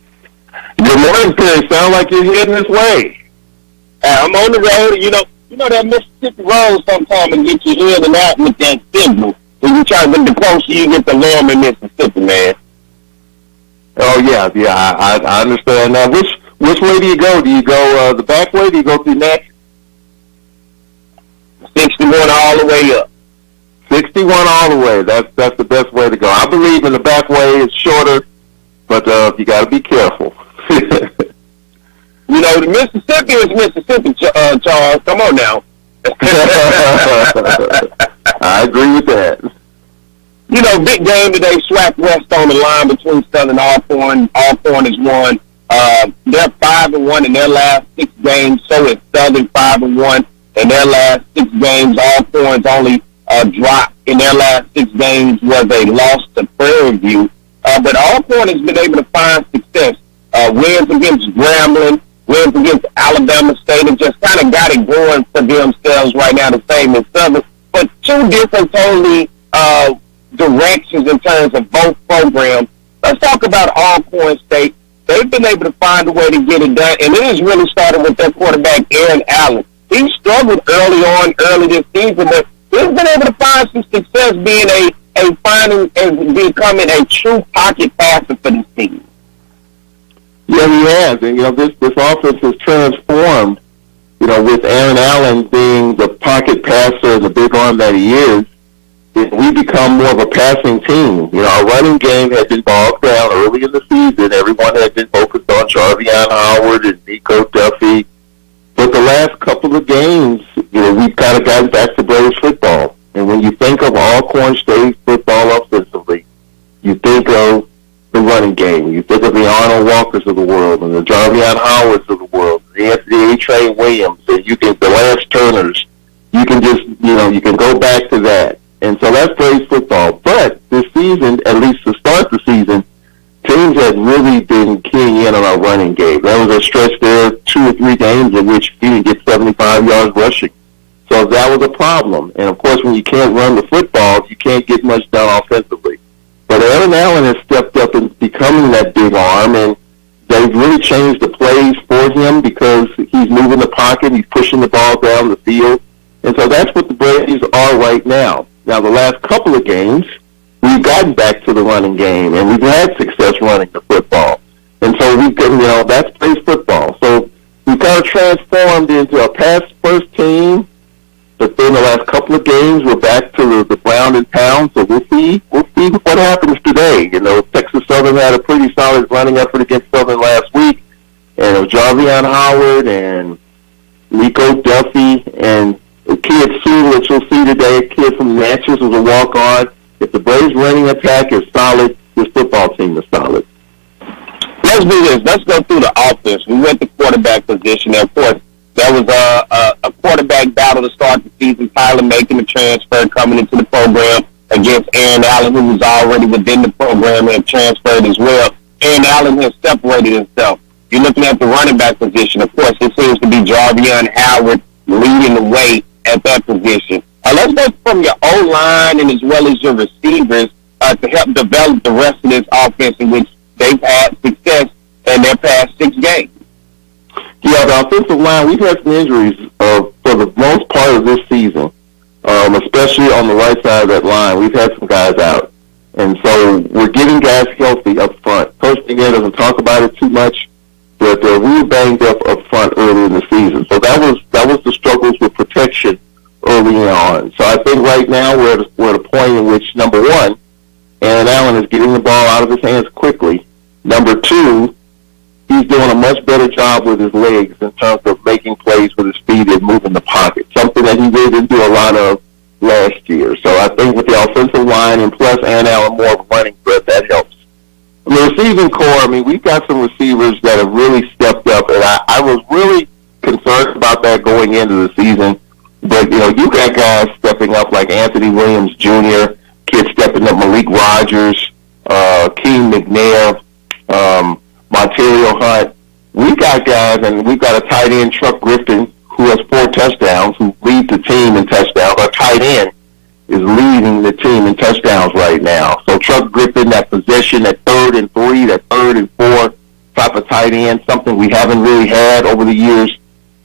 Good morning, Perry. Sound like you're heading this way. I'm on the road. You know that Mississippi road sometimes and get you in and out with that signal. When you try to get the closer you get to Norman, Mississippi, man. Oh, yeah, I understand. Now, which way do you go? Do you go the back way? Do you go through Natchez? 61 all the way up. 61 all the way. That's the best way to go. I believe in the back way. It's shorter, but you got to be careful. You know, the Mississippi is Mississippi, Charles. Come on now. I agree with that. You know, big game today. SWAC West on the line between Southern and Alcorn. Alcorn has won. They're 5-1 in their last 6 games. So is Southern 5-1 in their last 6 games. Alcorn's only drop in their last 6 games was a loss to Prairie View. But Alcorn has been able to find success. Wins against Grambling, wins against Alabama State, and just kind of got it going for themselves right now, the same as Southern. But 2 different totally directions in terms of both programs. Let's talk about Alcorn State. They've been able to find a way to get it done, and it has really started with their quarterback, Aaron Allen. He struggled early this season, but he's been able to find some success being finding and becoming a true pocket passer for this team. Yeah, he has. And, this offense has transformed, with Aaron Allen being the pocket passer and the big arm that he is. We become more of a passing team. Our running game had been bogged down early in the season. Everyone had been focused on Jarvion Howard and Nico Duffy. But the last couple of games, we've kind of gotten back to Braves football. And when you think of Alcorn State football offensively, you think of the running game. You think of the Arnold Walkers of the world and the Jarvion Howards of the world, the Anthony A. Williams, and the Lance Turners. You can just, you can go back to that. And so that's Braves football. But this season, at least to start the season, teams had really been keying in on our running game. There was a stretch there, 2 or 3 games in which we didn't get 75 yards rushing. So that was a problem. And, of course, when you can't run the football, you can't get much done offensively. But Aaron Allen has stepped up in becoming that big arm, and they've really changed the plays for him because he's moving the pocket, he's pushing the ball down the field. And so that's what the Braves are right now. Now, the last couple of games, we've gotten back to the running game, and we've had success running the football. And so that's Braves football. So we've kind of transformed into a pass-first team. But then the last couple of games, we're back to the ground and pound. So we'll see what happens today. Texas Southern had a pretty solid running effort against Southern last week. And it was Jarvion Howard and Nico Duffy and a kid soon, which you'll see today, a kid from Natchez was a walk-on. If the Braves' running attack is solid, this football team is solid. Let's do this. Let's go through the offense. We went to quarterback position. And, of course, there was a quarterback battle to start the season. Tyler making the transfer, coming into the program against Aaron Allen, who was already within the program and transferred as well. Aaron Allen has separated himself. You're looking at the running back position. Of course, it seems to be Jarvion Howard leading the way at that position. Let's go from your O-line and as well as your receivers to help develop the rest of this offense in which they've had success in their past 6 games. Yeah, the offensive line, we've had some injuries for the most part of this season, especially on the right side of that line. We've had some guys out. And so we're getting guys healthy up front. Coach again doesn't talk about it too much, but we were banged up front early in the season. So that was the struggles with protection early on. So I think right now we're at a point in which, number one, Aaron Allen is getting the ball out of his hands quickly. Number two, he's doing a much better job with his legs in terms of making plays with his feet and moving the pocket, something that he really didn't do a lot of last year. So I think with the offensive line and plus Aaron Allen more of a running threat, that helps. The receiving core, we've got some receivers that have really stepped up, and I was really concerned about that going into the season. But, you got guys stepping up like Anthony Williams Jr., kids stepping up, Malik Rogers, King McNair, Montario Hunt. We got guys, and we've got a tight end, Chuck Griffin, who has 4 touchdowns, who leads the team in touchdowns. Our tight end is leading the team in touchdowns right now. So Chuck Griffin, that possession, that 3rd and 3, that 3rd and 4 type of tight end, something we haven't really had over the years.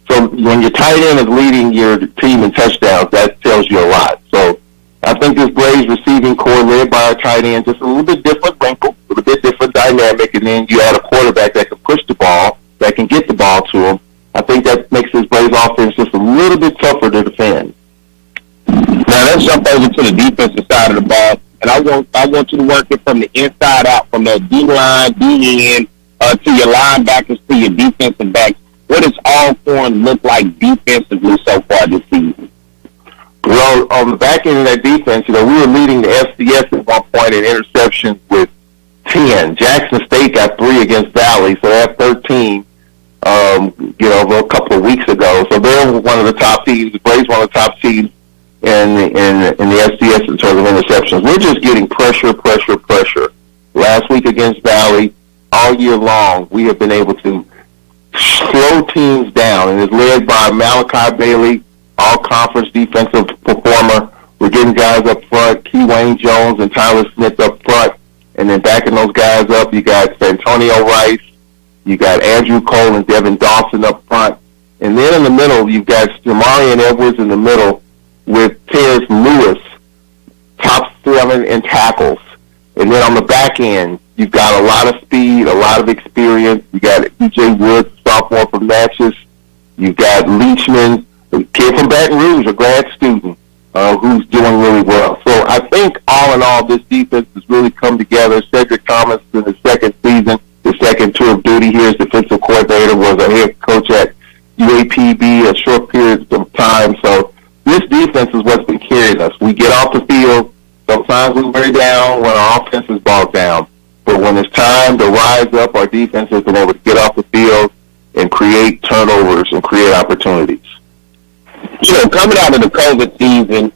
So when your tight end is leading your team in touchdowns, that tells you a lot. So I think this Braves receiving core led by our tight end, just a little bit different wrinkle, a little bit different dynamic, and then you add a quarterback that can push the ball, that can get the ball to him. I think that makes this Braves offense just a little bit tougher to defend. Now let's jump over to the defensive side of the ball, and I want you to work it from the inside out, from that D-line, D-end, to your linebackers, to your defensive backs. What does Alcorn look like defensively so far this season? Well, on the back end of that defense, we were leading the FCS at one point in interceptions with 10. Jackson State got 3 against Valley, so they have 13, a couple of weeks ago. So they're one of the top teams. The Braves one of the top teams in the FCS in terms of interceptions. We're just getting pressure. Last week against Valley, all year long, we have been able to slow teams down, and it's led by Malachi Bailey, all-conference defensive performer. We're getting guys up front, Key Wayne Jones and Tyler Smith up front, and then backing those guys up, you got Santonio Rice, you got Andrew Cole and Devin Dawson up front, and then in the middle, you've got Jamarian Edwards in the middle with Terrence Lewis, top 7 in tackles. And then on the back end, you've got a lot of speed, a lot of experience. You got E.J. Woods, sophomore from Natchez. You've got Leachman, a kid from Baton Rouge, a grad student, who's doing really well. So I think all in all, this defense has really come together. Cedric Thomas in his second season, his second tour of duty here as defensive coordinator, was a head coach at UAPB a short period of time. So this defense is what's been carrying us. We get off the field. Sometimes we wear down when our offense is bogged down. But when it's time to rise up, our defense has been able to get off the field and create turnovers and create opportunities. So coming out of the COVID season,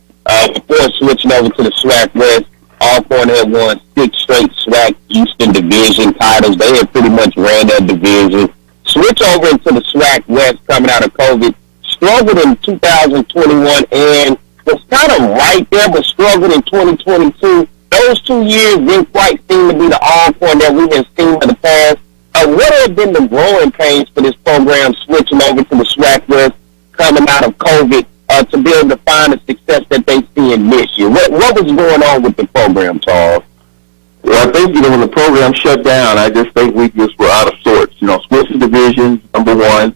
before switching over to the SWAC West, Alcorn had won 6 straight SWAC Eastern Division titles. They had pretty much ran that division. Switch over into the SWAC West coming out of COVID, struggled in 2021 and was kind of right there, but struggled in 2022. Those 2 years didn't quite seem to be the Alcorn that we have seen in the past. What have been the growing pains for this program switching over to the SWAC West coming out of COVID to be able to find the success that they see in this year? What was going on with the program, Charles? Well, I think, when the program shut down, I just think we just were out of sorts. Switching divisions, number 1,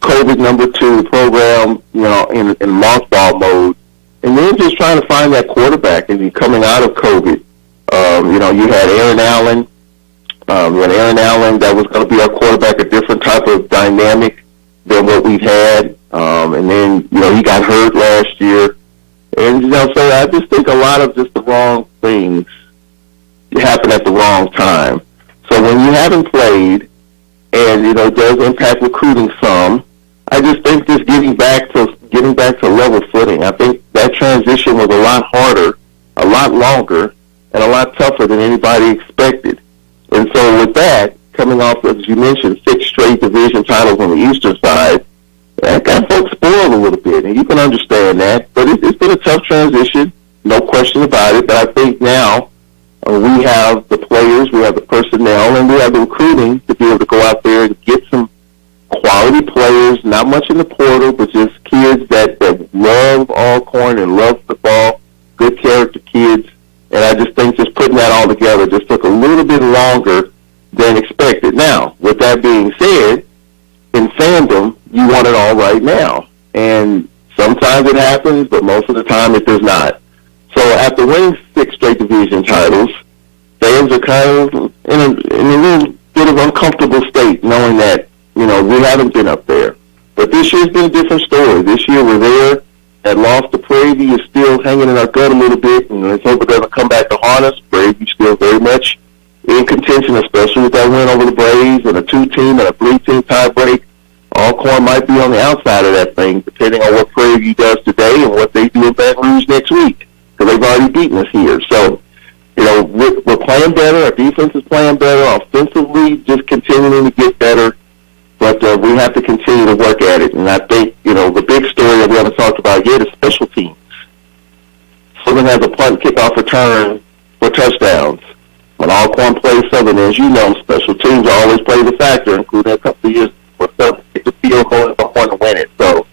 COVID, number 2, the program, in mothball mode. And then just trying to find that quarterback and coming out of COVID. You had Aaron Allen. That was going to be our quarterback, a different type of dynamic than what we've had. And then, he got hurt last year. And, so I just think a lot of just the wrong things happen at the wrong time. So when you haven't played, and, it does impact recruiting some, I just think just getting back to level footing. I think that transition was a lot harder, a lot longer, and a lot tougher than anybody expected. And so with that, coming off, as you mentioned, 6 straight division titles on the eastern side, that got folks spoiled a little bit, and you can understand that. But it's been a tough transition, no question about it. But I think now we have the players, we have the personnel, and we have the recruiting to be able to go out there and get some quality players, not much in the portal, but just kids that love Alcorn and love football, good character kids. And I just think just putting that all together just took a little bit longer than expected. Now, with that being said, in fandom, you want it all right now. And sometimes it happens, but most of the time it does not. So after winning 6 straight division titles, fans are kind of in a little bit of uncomfortable state, knowing that, we haven't been up there. But this year's been a different story. This year we're there. That loss to Prairie is still hanging in our gut a little bit, and let's hope it doesn't come back to haunt us. Prairie's still very much in contention, especially with that win over the Braves and a 2-team and a 3-team tie break. Alcorn might be on the outside of that thing, depending on what Prairie View does today and what they do in Baton Rouge next week, because they've already beaten us here. So, we're playing better. Our defense is playing better. Offensively, just continuing to get better. But we have to continue to work at it. And I think, the big story that we haven't talked about yet is special teams. Southern has a punt kickoff return for touchdowns. When Alcorn plays Southern, as you know, special teams always play the factor, including a couple of years where Southern hit the field goal and Alcorn to win it. So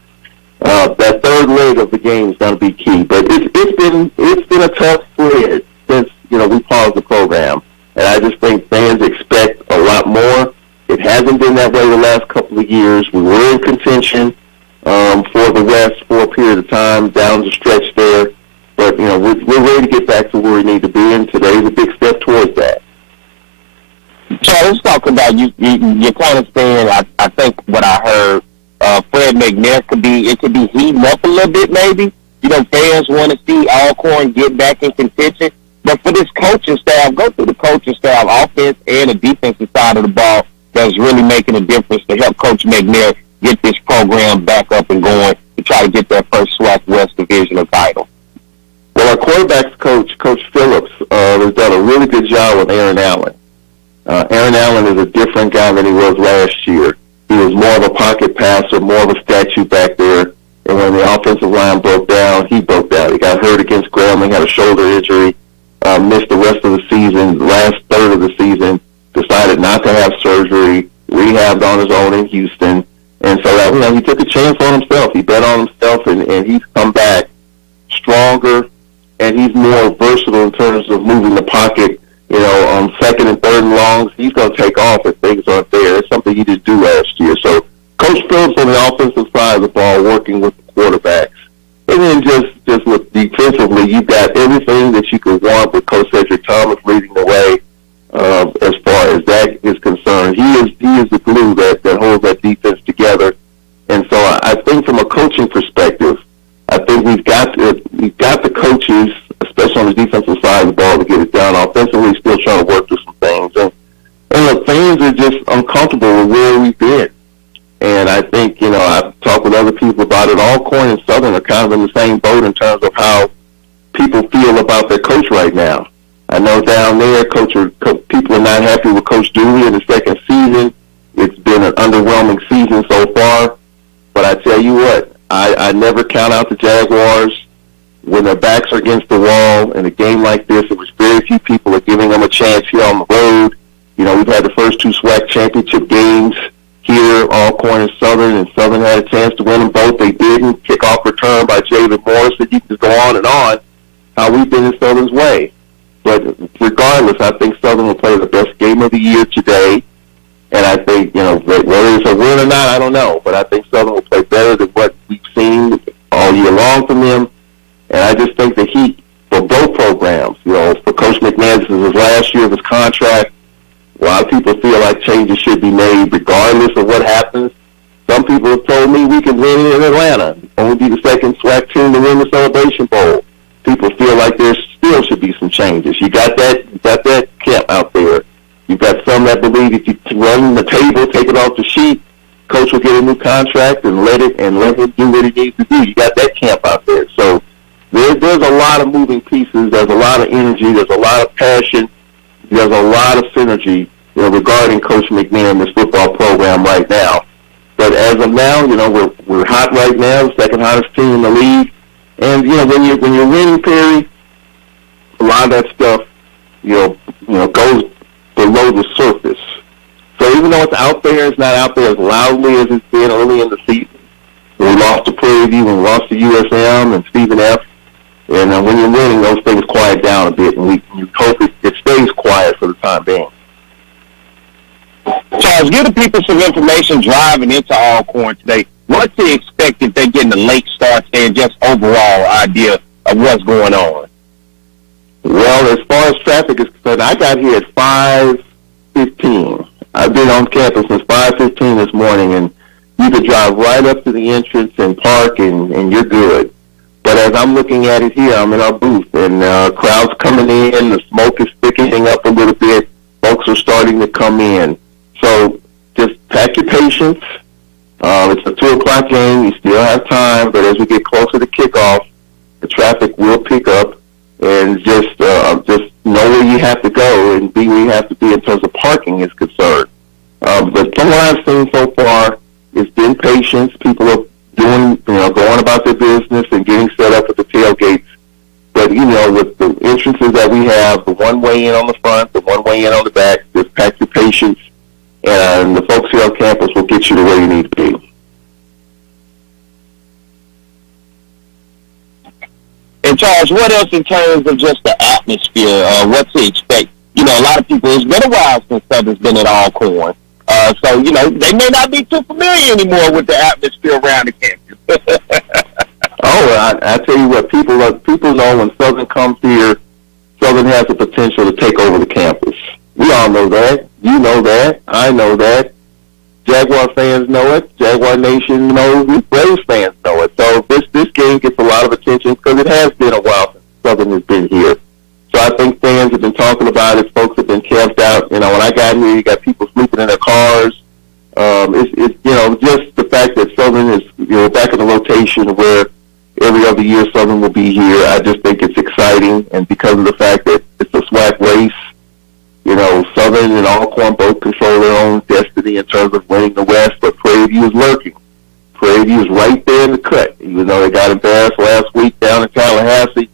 that third leg of the game is going to be key. But it's been a tough sled since we paused the program, and I just think fans expect a lot more. It hasn't been that way the last couple of years. We were in contention for the West for a period of time down the stretch there. But, we're ready to get back to where we need to be, and today's a big step towards that. So let's talk about you're kind of saying, I think what I heard, Fred McNair could be heating up a little bit maybe. Fans want to see Alcorn get back in contention. But for this coaching staff, go through the coaching staff, offense and the defensive side of the ball, that's really making a difference to help Coach McNair get this program back up and going to try to get that first SWAC West Divisional title. Well, our quarterbacks coach, Coach Phillips, has done a really good job with Aaron Allen. Aaron Allen is a different guy than he was last year. He was more of a pocket passer, more of a statue back there. And when the offensive line broke down, he broke down. He got hurt against Grambling, had a shoulder injury, missed the rest of the season, last third of the season, decided not to have surgery, rehabbed on his own in Houston. And so, he took a chance on himself. He bet on himself, and he's come back stronger, and he's more versatile in terms of moving the pocket, on second and third and longs. He's going to take off if things aren't there. It's something he didn't do last year. So Coach Phillips on the offensive side of the ball working with the quarterbacks. And then just with defensively, you've got everything that you could want with Coach Cedric Thomas leading the way as far as that is concerned. He is the glue that holds that defense together. And so I think from a coaching perspective, I think we've got the coaches, especially on the defensive side of the ball, to get it done. Offensively, still trying to work through some things. And the fans are just uncomfortable with where we've been. And I think, I've talked with other people about it. Alcorn and Southern are kind of in the same boat in terms of how people feel about their coach right now. I know down there, people are not happy with Coach Dooley in the second season. It's been an underwhelming season so far. But I tell you what, I never count out the Jaguars. When their backs are against the wall in a game like this, it was very few people are giving them a chance here on the road. We've had the first two SWAC championship games here, Alcorn and Southern had a chance to win them both. They didn't. Kickoff return by Javen Morrison. You can go on and on how we've been in Southern's way. But regardless, I think Southern will play the best game of the year today. And I think, whether it's a win or not, I don't know. But I think Southern will play better than what we've seen all year long from them. And I just think the heat for both programs, for Coach McNair, this is his last year of his contract. A lot of people feel like changes should be made regardless of what happens. Some people have told me we can win in Atlanta, only be the second SWAC team to win the Celebration Bowl. People feel like there still should be some changes. You got that camp out there. You've got some that believe if you run the table, take it off the sheet, coach will get a new contract and let him do what he needs to do. You got that camp out there. So there's a lot of moving pieces. There's a lot of energy. There's a lot of passion. There's a lot of synergy, regarding Coach McNair and this football program right now. But as of now, we're hot right now, the second hottest team in the league. And when you're winning, Perry, a lot of that stuff, goes below the surface. So even though it's out there, it's not out there as loudly as it's been early in the season. When we lost to Prairie View, when we lost to USM and Stephen F. And when you're winning, those things quiet down a bit, and we hope it stays quiet for the time being. Charles, give the people some information driving into Alcorn today. What's to expect if they're getting the late starts and just overall idea of what's going on? Well, as far as traffic is concerned, I got here at 5:15. I've been on campus since 5:15 this morning, and you could drive right up to the entrance and park, and you're good. But as I'm looking at it here, I'm in our booth, and crowds coming in, the smoke is thickening up a little bit, folks are starting to come in. So just pack your patience, It's a 2 o'clock game. You still have time, but as we get closer to kickoff, the traffic will pick up, and just know where you have to go and be where you have to be in terms of parking is concerned. But from what I've seen so far, it's been patience. People are going about their business and getting set up at the tailgates. But, with the entrances that we have, the one way in on the front, the one way in on the back, just pack your patience, and the folks here on campus will get you to where you need to be. And Charles, what else in terms of just the atmosphere? What to expect? A lot of people, it's been a while since Southern's been at Alcorn. So, they may not be too familiar anymore with the atmosphere around the campus. I tell you what, people know when Southern comes here, Southern has the potential to take over the campus. We all know that. You know that. I know that. Jaguar fans know it. Jaguar Nation knows it. Braves fans know it. So this game gets a lot of attention because it has been a while since Southern has been here. So I think fans have been talking about it. Folks have been camped out. When I got here, you got people sleeping in their cars. It's just the fact that Southern is, back in the rotation where every other year Southern will be here. I just think it's exciting. And because of the fact that it's a SWAC race, Southern and Alcorn both control their own destiny in terms of winning the West, but Prairie View is lurking. Prairie View is right there in the cut, even though they got embarrassed last week down in Tallahassee.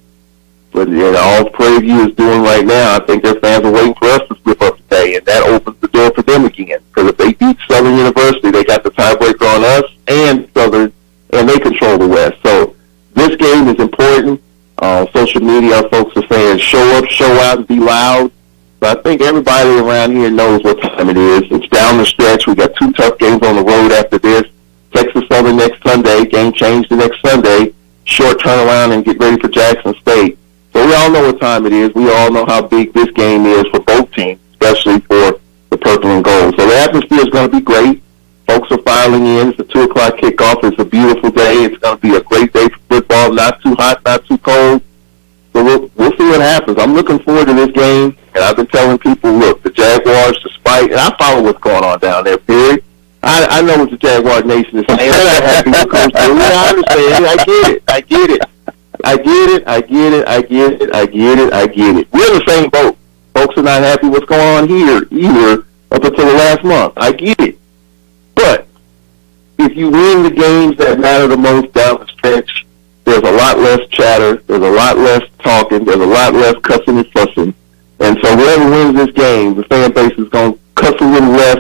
But all Prairie View is doing right now, I think their fans are waiting for us to slip up today, and that opens the door for them again. Because if they beat Southern University, they got the tiebreaker on us and Southern, and they control the West. So this game is important. Social media, folks are saying show up, show out, and be loud. I think everybody around here knows what time it is. It's down the stretch. We got 2 tough games on the road after this. Texas Southern next Sunday. Game change the next Sunday. Short turnaround and get ready for Jackson State. So we all know what time it is. We all know how big this game is for both teams, especially for the purple and gold. So the atmosphere is going to be great. Folks are filing in. It's a 2 o'clock kickoff. It's a beautiful day. It's going to be a great day for football. Not too hot, not too cold. So we'll see what happens. I'm looking forward to this game. And I've been telling people, look, the Jaguars, despite, and I follow what's going on down there, period. I know what the Jaguar Nation is saying. They're not happy with Coach Dooley. I understand. I get it. We're in the same boat. Folks are not happy with what's going on here either up until the last month. I get it. But if you win the games that matter the most down the stretch, there's a lot less chatter. There's a lot less talking. There's a lot less cussing and fussing. And so whoever wins this game, the fan base is going to cuss a little less,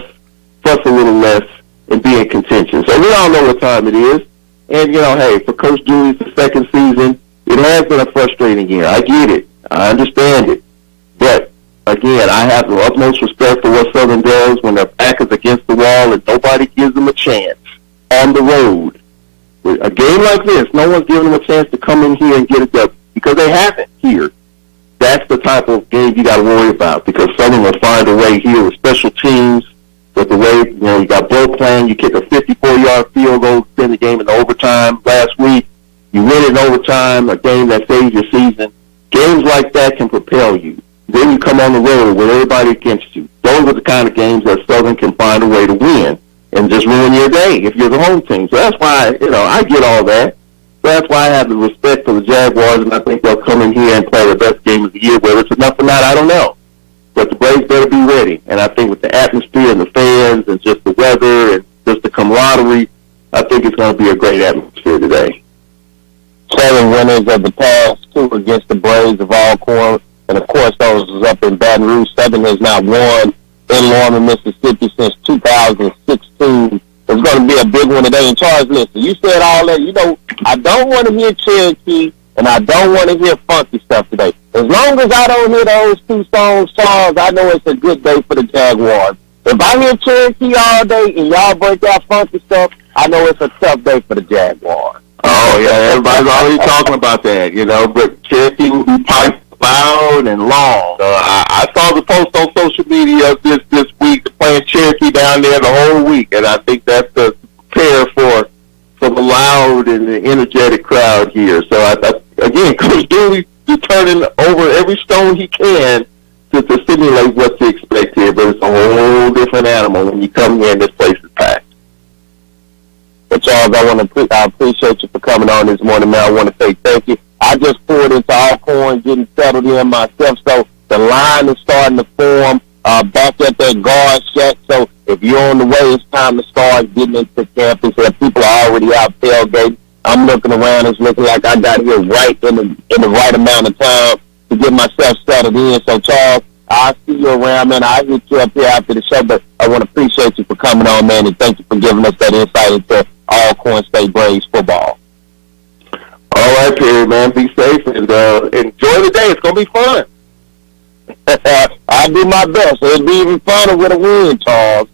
fuss a little less, and be in contention. So we all know what time it is. And, hey, for Coach Dooley's the second season, it has been a frustrating year. I get it. I understand it. But, again, I have the utmost respect for what Southern does when their back is against the wall and nobody gives them a chance on the road. With a game like this, no one's giving them a chance to come in here and get it done because they haven't here. That's the type of game you got to worry about because Southern will find a way here with special teams, with the way, you got both playing. You kick a 54-yard field goal to send the game in overtime last week. You win it in overtime, a game that saves your season. Games like that can propel you. Then you come on the road with everybody against you. Those are the kind of games that Southern can find a way to win and just ruin your day if you're the home team. So that's why, I get all that. That's why I have the respect for the Jaguars, and I think they'll come in here and play the best game of the year. Whether it's enough or not, I don't know. But the Braves better be ready. And I think with the atmosphere and the fans and just the weather and just the camaraderie, I think it's going to be a great atmosphere today. 7 winners of the past 2 against the Braves of Alcorn. And, of course, those was up in Baton Rouge. Southern has not won in Lorman, Mississippi since 2016. It's going to be a big one today. And Charles, listen, you said all that. I don't want to hear Cherokee, and I don't want to hear funky stuff today. As long as I don't hear those 2 songs, Charles, I know it's a good day for the Jaguars. If I hear Cherokee all day and y'all break out funky stuff, I know it's a tough day for the Jaguars. Oh, yeah, everybody's already talking about that, but Cherokee will be piped loud and long. I saw the post on social media this week playing Cherokee down there the whole week, and I think that's to prepare for the loud and the energetic crowd here. So, again, Coach Dooley is turning over every stone he can to simulate what to expect here, but it's a whole different animal when you come here and this place is packed. Charles, I appreciate you for coming on this morning, man. I want to say thank you. I just pulled into Alcorn, getting settled in myself, so the line is starting to form back at that guard shack. So if you're on the way, it's time to start getting into campus. People are already out tailgating. I'm looking around. It's looking like I got here right in the right amount of time to get myself settled in. So, Charles, I'll see you around, man. I'll hit you up here after the show, but I want to appreciate you for coming on, man, and thank you for giving us that insight into Alcorn State Braves football. All right, Perry, man. Be safe and enjoy the day. It's going to be fun. I'll do my best. It'll be even funner with a win, Charles.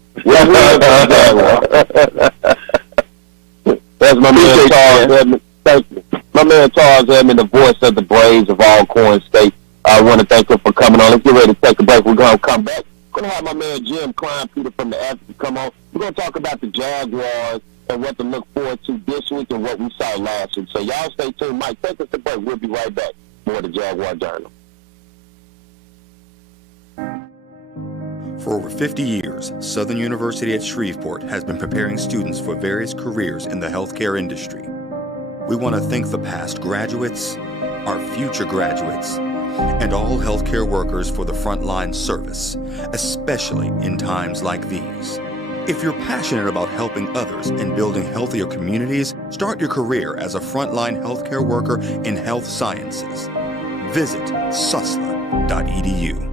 That's my man Charles Edmond. Thank you. My man Charles Edmond, the voice of the Braves of Alcorn State. I want to thank him for coming on. Let's get ready to take a break. We're going to come back. We're going to have my man Jim Klein-Peter from the Africa come on. We're going to talk about the Jaguars and what to look forward to this week and what we saw last week. So y'all stay tuned. Mike, take us to break. We'll be right back for the Jaguar Journal. For over 50 years, Southern University at Shreveport has been preparing students for various careers in the healthcare industry. We want to thank the past graduates, our future graduates, and all healthcare workers for the frontline service, especially in times like these. If you're passionate about helping others and building healthier communities, start your career as a frontline healthcare worker in health sciences. Visit susla.edu.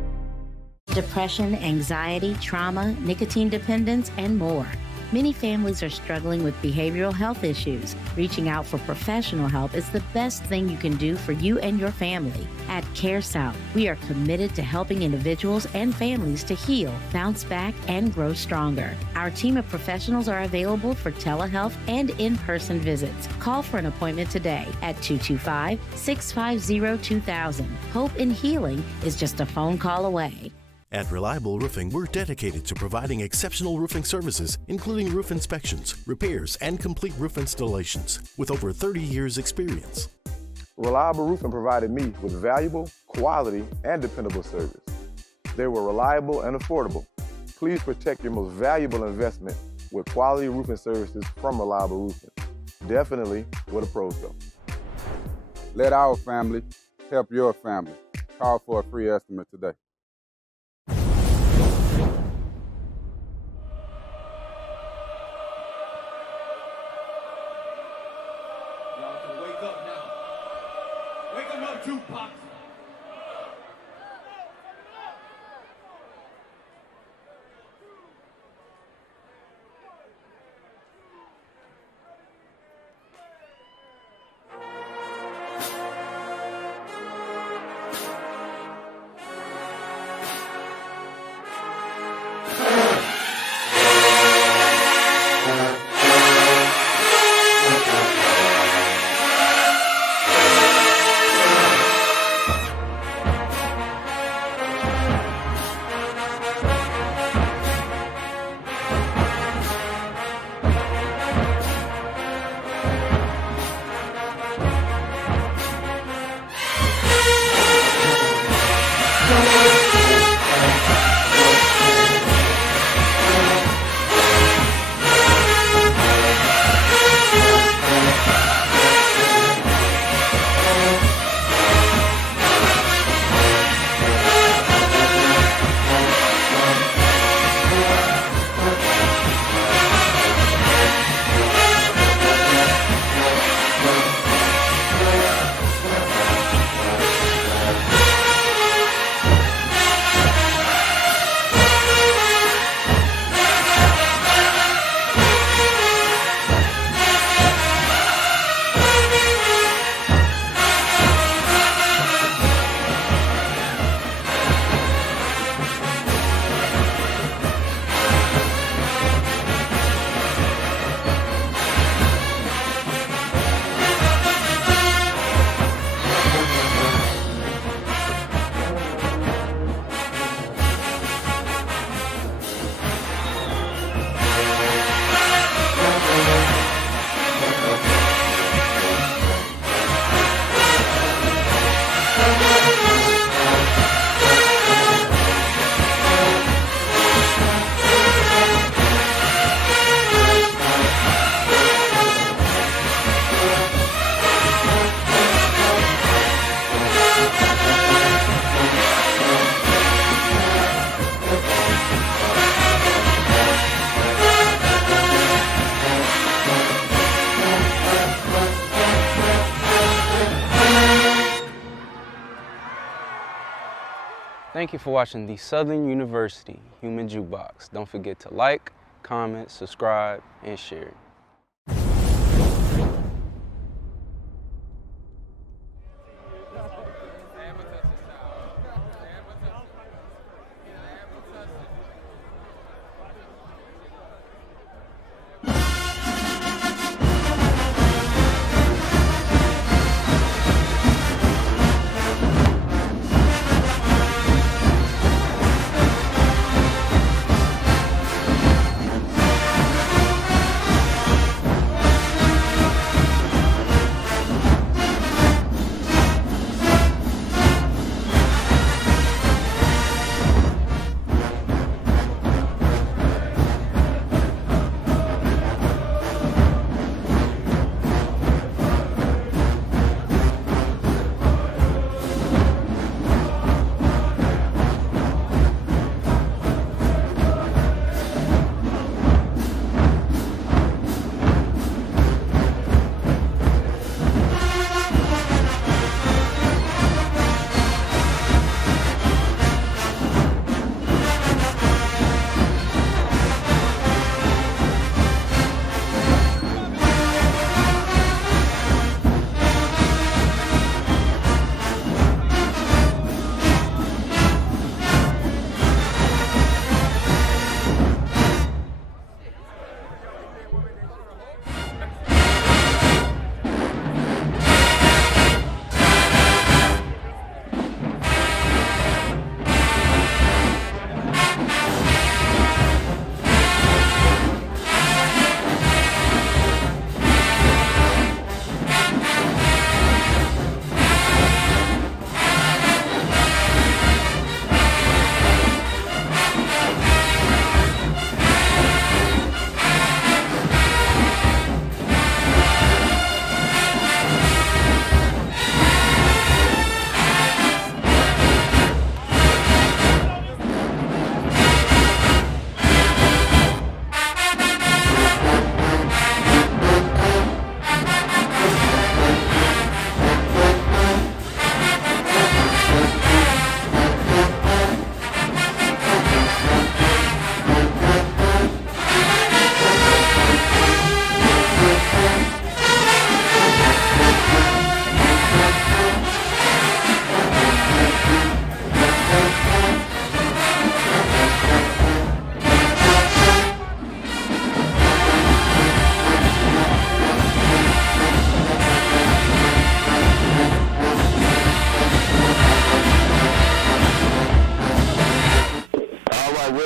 Depression, anxiety, trauma, nicotine dependence, and more. Many families are struggling with behavioral health issues. Reaching out for professional help is the best thing you can do for you and your family. At Care South, we are committed to helping individuals and families to heal, bounce back, and grow stronger. Our team of professionals are available for telehealth and in-person visits. Call for an appointment today at 225-650-2000. Hope in healing is just a phone call away. At Reliable Roofing, we're dedicated to providing exceptional roofing services, including roof inspections, repairs, and complete roof installations, with over 30 years' experience. Reliable Roofing provided me with valuable, quality, and dependable service. They were reliable and affordable. Please protect your most valuable investment with quality roofing services from Reliable Roofing. Definitely where the pros go. Let our family help your family. Call for a free estimate today. Tupac. Thank you for watching the Southern University Human Jukebox. Don't forget to like, comment, subscribe, and share.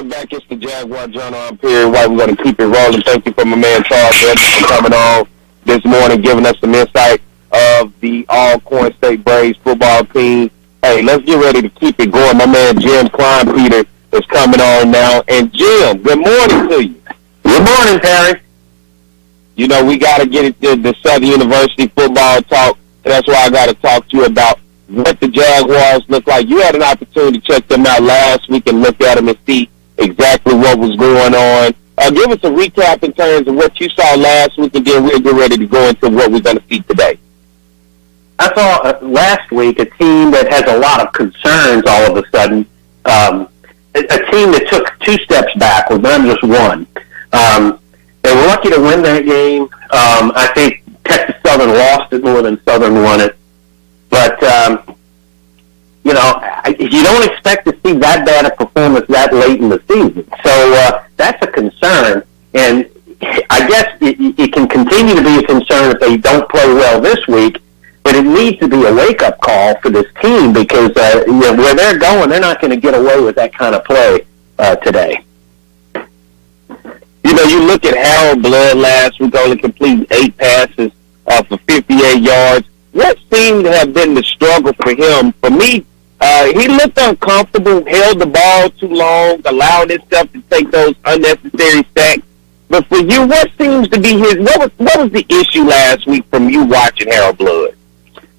Back, it's the Jaguar Journal. I'm here. We're going to keep it rolling. Thank you for my man Charles for coming on this morning, giving us some insight of the Alcorn State Braves football team. Hey, let's get ready to keep it going. My man Jim Klein-Peter is coming on now. And Jim, good morning to you. Good morning, Terry. You know, we got to get into the Southern University football talk. That's why I got to talk to you about what the Jaguars look like. You had an opportunity to check them out last week and look at them and see exactly what was going on. Give us a recap in terms of what you saw last week, and then we'll get ready to go into what we're going to see today. I saw last week a team that has a lot of concerns all of a sudden. A team that took two steps back, not just one. They were lucky to win that game. I think Texas Southern lost it more than Southern won it. But, you know, you don't expect to see that bad a performance that late in the season. So that's a concern. And I guess it can continue to be a concern if they don't play well this week. But it needs to be a wake-up call for this team because you know, where they're going, they're not going to get away with that kind of play today. You know, you look at Harold Blood last week, only completed 8 passes for 58 yards. What seemed to have been the struggle for him? For me, he looked uncomfortable, held the ball too long, allowed himself to take those unnecessary sacks. But for you, what seems to be what was the issue last week from you watching Harold Blood?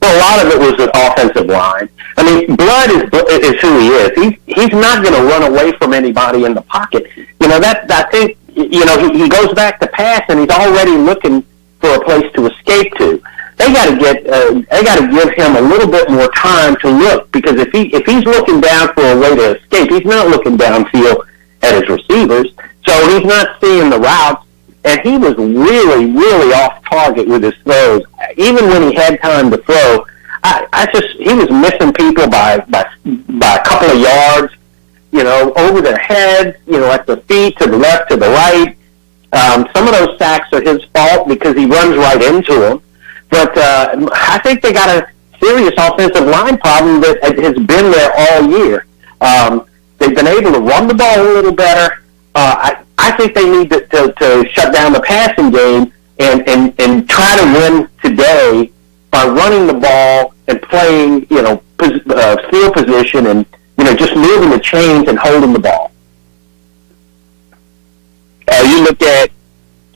Well, a lot of it was the offensive line. I mean, Blood is who he is. He's not going to run away from anybody in the pocket. You know, I think, you know, he goes back to pass, and he's already looking for a place to escape to. they got to give him a little bit more time to look, because if he's looking down for a way to escape, he's not looking downfield at his receivers, so he's not seeing the routes, and he was really, really off target with his throws. Even when he had time to throw, he was missing people by a couple of yards, over their heads, at the feet, to the left, to the right. Some of those sacks are his fault because he runs right into them. But I think they got a serious offensive line problem that has been there all year. They've been able to run the ball a little better. I think they need to shut down the passing game and try to win today by running the ball and playing, field position and, just moving the chains and holding the ball. You look at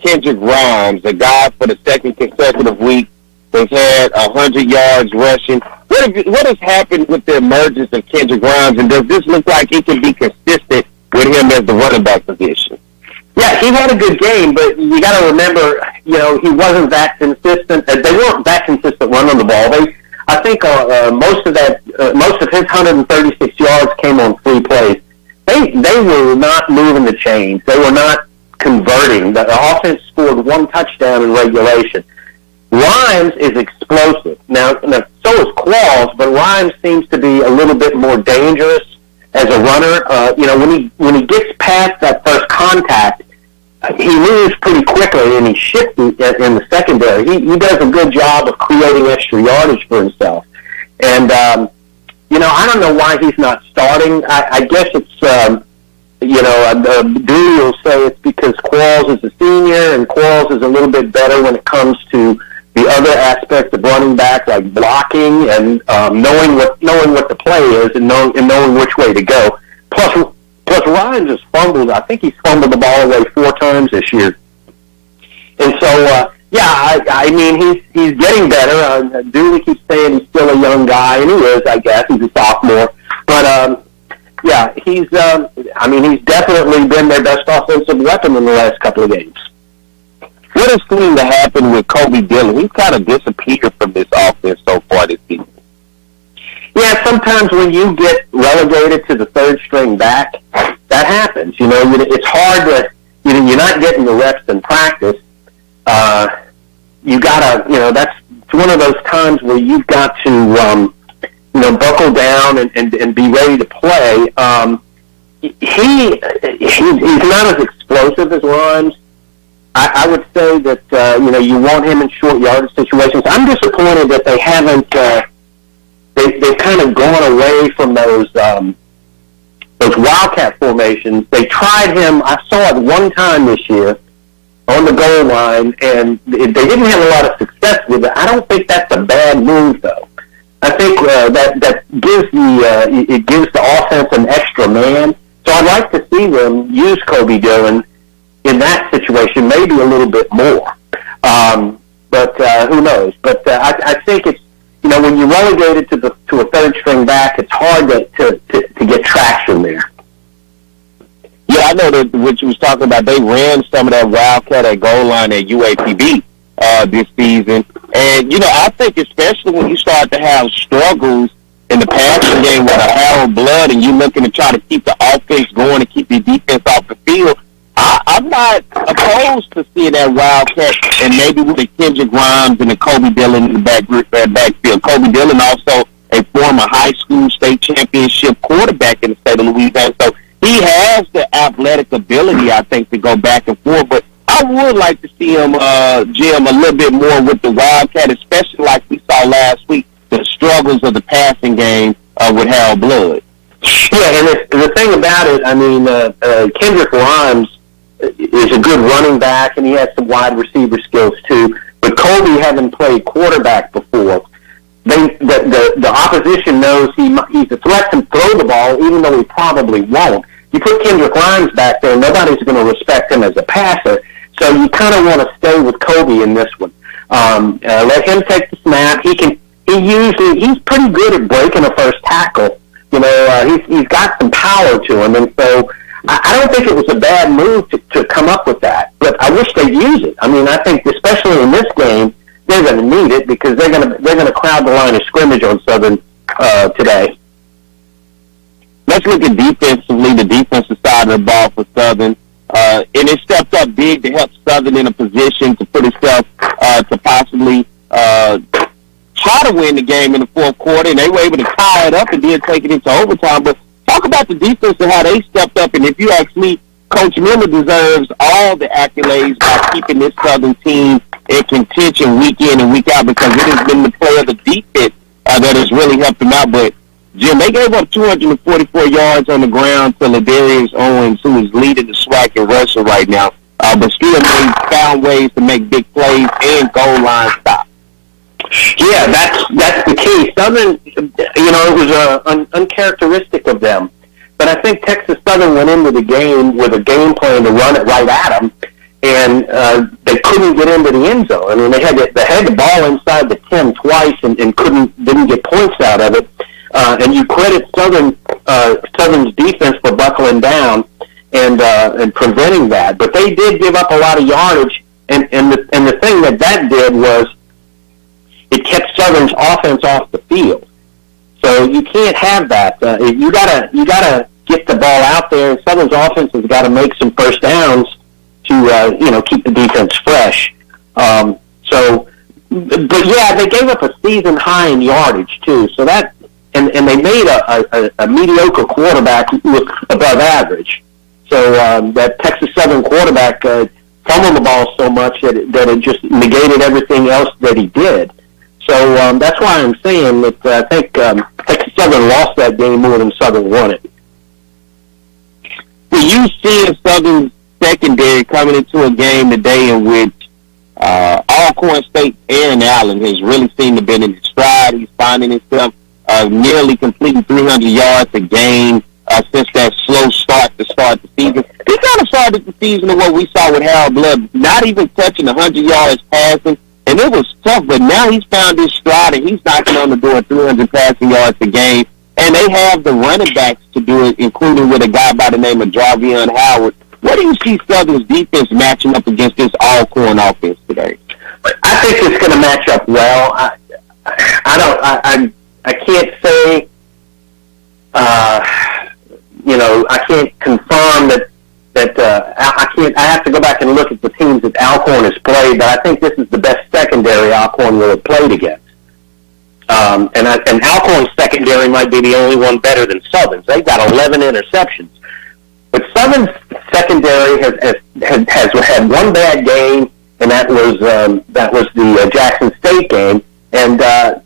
Kendrick Grimes, a guy for the second consecutive week has had 100 yards rushing. What has happened with the emergence of Kendrick Grimes, and does this look like it can be consistent with him as the running back position? Yeah, he had a good game, but you got to remember, he wasn't that consistent. They weren't that consistent running the ball. I think most of his 136 yards came on 3 plays. They were not moving the chains. They were not converting. The offense scored 1 touchdown in regulation. Rimes is explosive. Now so is Qualls, but Rimes seems to be a little bit more dangerous as a runner. When he gets past that first contact, he moves pretty quickly, and he's shifty in the secondary. He does a good job of creating extra yardage for himself. And, I don't know why he's not starting. I guess it's, Dewey will say it's because Qualls is a senior, and Qualls is a little bit better when it comes to the other aspects of running back, like blocking and knowing what the play is and knowing which way to go. Plus Ryan just fumbled. I think he's fumbled the ball away 4 times this year. And so, he's getting better. Dooley keeps saying he's still a young guy, and he is, I guess. He's a sophomore. But, he's definitely been their best offensive weapon in the last couple of games. What has seemed to happen with Kobe Dillon? He's kind of disappeared from this offense so far this season. Yeah, sometimes when you get relegated to the third string back, that happens. It's hard to, you're not getting the reps in practice. You gotta, that's one of those times where you've got to, buckle down and be ready to play. He's not as explosive as Rimes. I would say that, you want him in short yardage situations. I'm disappointed that they haven't, they've kind of gone away from those wildcat formations. They tried him. I saw it one time this year on the goal line, and they didn't have a lot of success with it. I don't think that's a bad move, though. I think that gives the offense an extra man. So I'd like to see them use Kobe Dillon in that situation, maybe a little bit more. But who knows? But I think it's, when you're relegated to a third string back, it's hard to get traction there. Yeah, I know that what you was talking about. They ran some of that wildcat at goal line at UAPB this season, and I think especially when you start to have struggles in the passing game with a Harold Blood, and you're looking to try to keep the offense going and keep the defense off the field. I'm not opposed to seeing that wildcat, and maybe with the Kendrick Grimes and the Kobe Dillon in the backfield. Kobe Dillon also a former high school state championship quarterback in the state of Louisiana, so he has the athletic ability, I think, to go back and forth. But I would like to see him, Jim, a little bit more with the wildcat, especially like we saw last week, the struggles of the passing game with Harold Blood. Yeah, and the thing about it, Kendrick Grimes is a good running back, and he has some wide receiver skills too. But Kobe, having played quarterback before, the opposition knows he's a threat to throw the ball, even though he probably won't. You put Kendrick Grimes back there, nobody's going to respect him as a passer. So you kind of want to stay with Kobe in this one. Let him take the snap. He's pretty good at breaking a first tackle. He's got some power to him, and so I don't think it was a bad move to come up with that, but I wish they'd use it. I think especially in this game, they're going to need it because they're gonna crowd the line of scrimmage on Southern today. Let's look at defensively, the defensive side of the ball for Southern. And it stepped up big to help Southern in a position to put itself to possibly try to win the game in the fourth quarter, and they were able to tie it up and then take it into overtime. But talk about the defense and how they stepped up. And if you ask me, Coach Miller deserves all the accolades by keeping this Southern team in contention week in and week out, because it has been the play of the defense that has really helped them out. But Jim, they gave up 244 yards on the ground to Ladarius Owens, who is leading the SWAC in rushing right now, but still found ways to make big plays and goal line stops. Yeah, that's the key. Southern, it was uncharacteristic of them. But I think Texas Southern went into the game with a game plan to run it right at them, and they couldn't get into the end zone. I mean, they had the ball inside the 10 twice and didn't get points out of it. And you credit Southern's defense for buckling down and preventing that. But they did give up a lot of yardage, and the thing that did was it kept Southern's offense off the field. So you can't have that. You gotta get the ball out there, and Southern's offense has got to make some first downs to keep the defense fresh. But yeah, they gave up a season high in yardage too. So that. And they made a mediocre quarterback look above average. So that Texas Southern quarterback fumbled the ball so much that it just negated everything else that he did. So that's why I'm saying that I think Texas Southern lost that game more than Southern won it. Well, you see Southern secondary coming into a game today in which Alcorn State Aaron Allen has really seemed to have been in his stride. He's finding himself nearly completing 300 yards a game since that slow start to start the season. He kind of started the season of what we saw with Harold Blood, not even touching 100 yards passing, and it was tough, but now he's found his stride, and he's knocking on the door of 300 passing yards a game, and they have the running backs to do it, including with a guy by the name of Jarvion Howard. What do you see Southern's defense matching up against this Alcorn offense today? I think it's going to match up well. I can't say, I can't confirm that I have to go back and look at the teams that Alcorn has played, but I think this is the best secondary Alcorn will have played against. And Alcorn's secondary might be the only one better than Southern's. They've got 11 interceptions. But Southern's secondary has had one bad game, and that was the Jackson State game. And I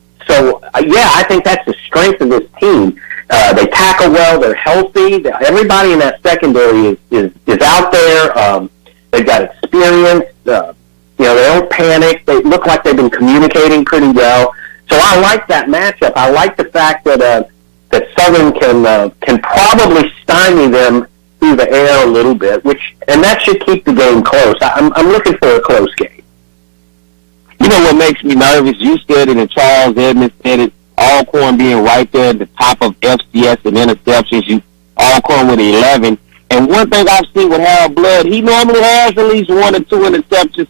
think that's the strength of this team. They tackle well. They're healthy. Everybody in that secondary is out there. They've got experience. They don't panic. They look like they've been communicating pretty well. So I like that matchup. I like the fact that Southern can probably stymie them through the air a little bit, and that should keep the game close. I'm looking for a close game. You know what makes me nervous? You said it, and Charles Edmonds said it. Alcorn being right there at the top of FCS and interceptions. Alcorn with 11. And one thing I've seen with Harold Blood, he normally has at least 1 or 2 interceptions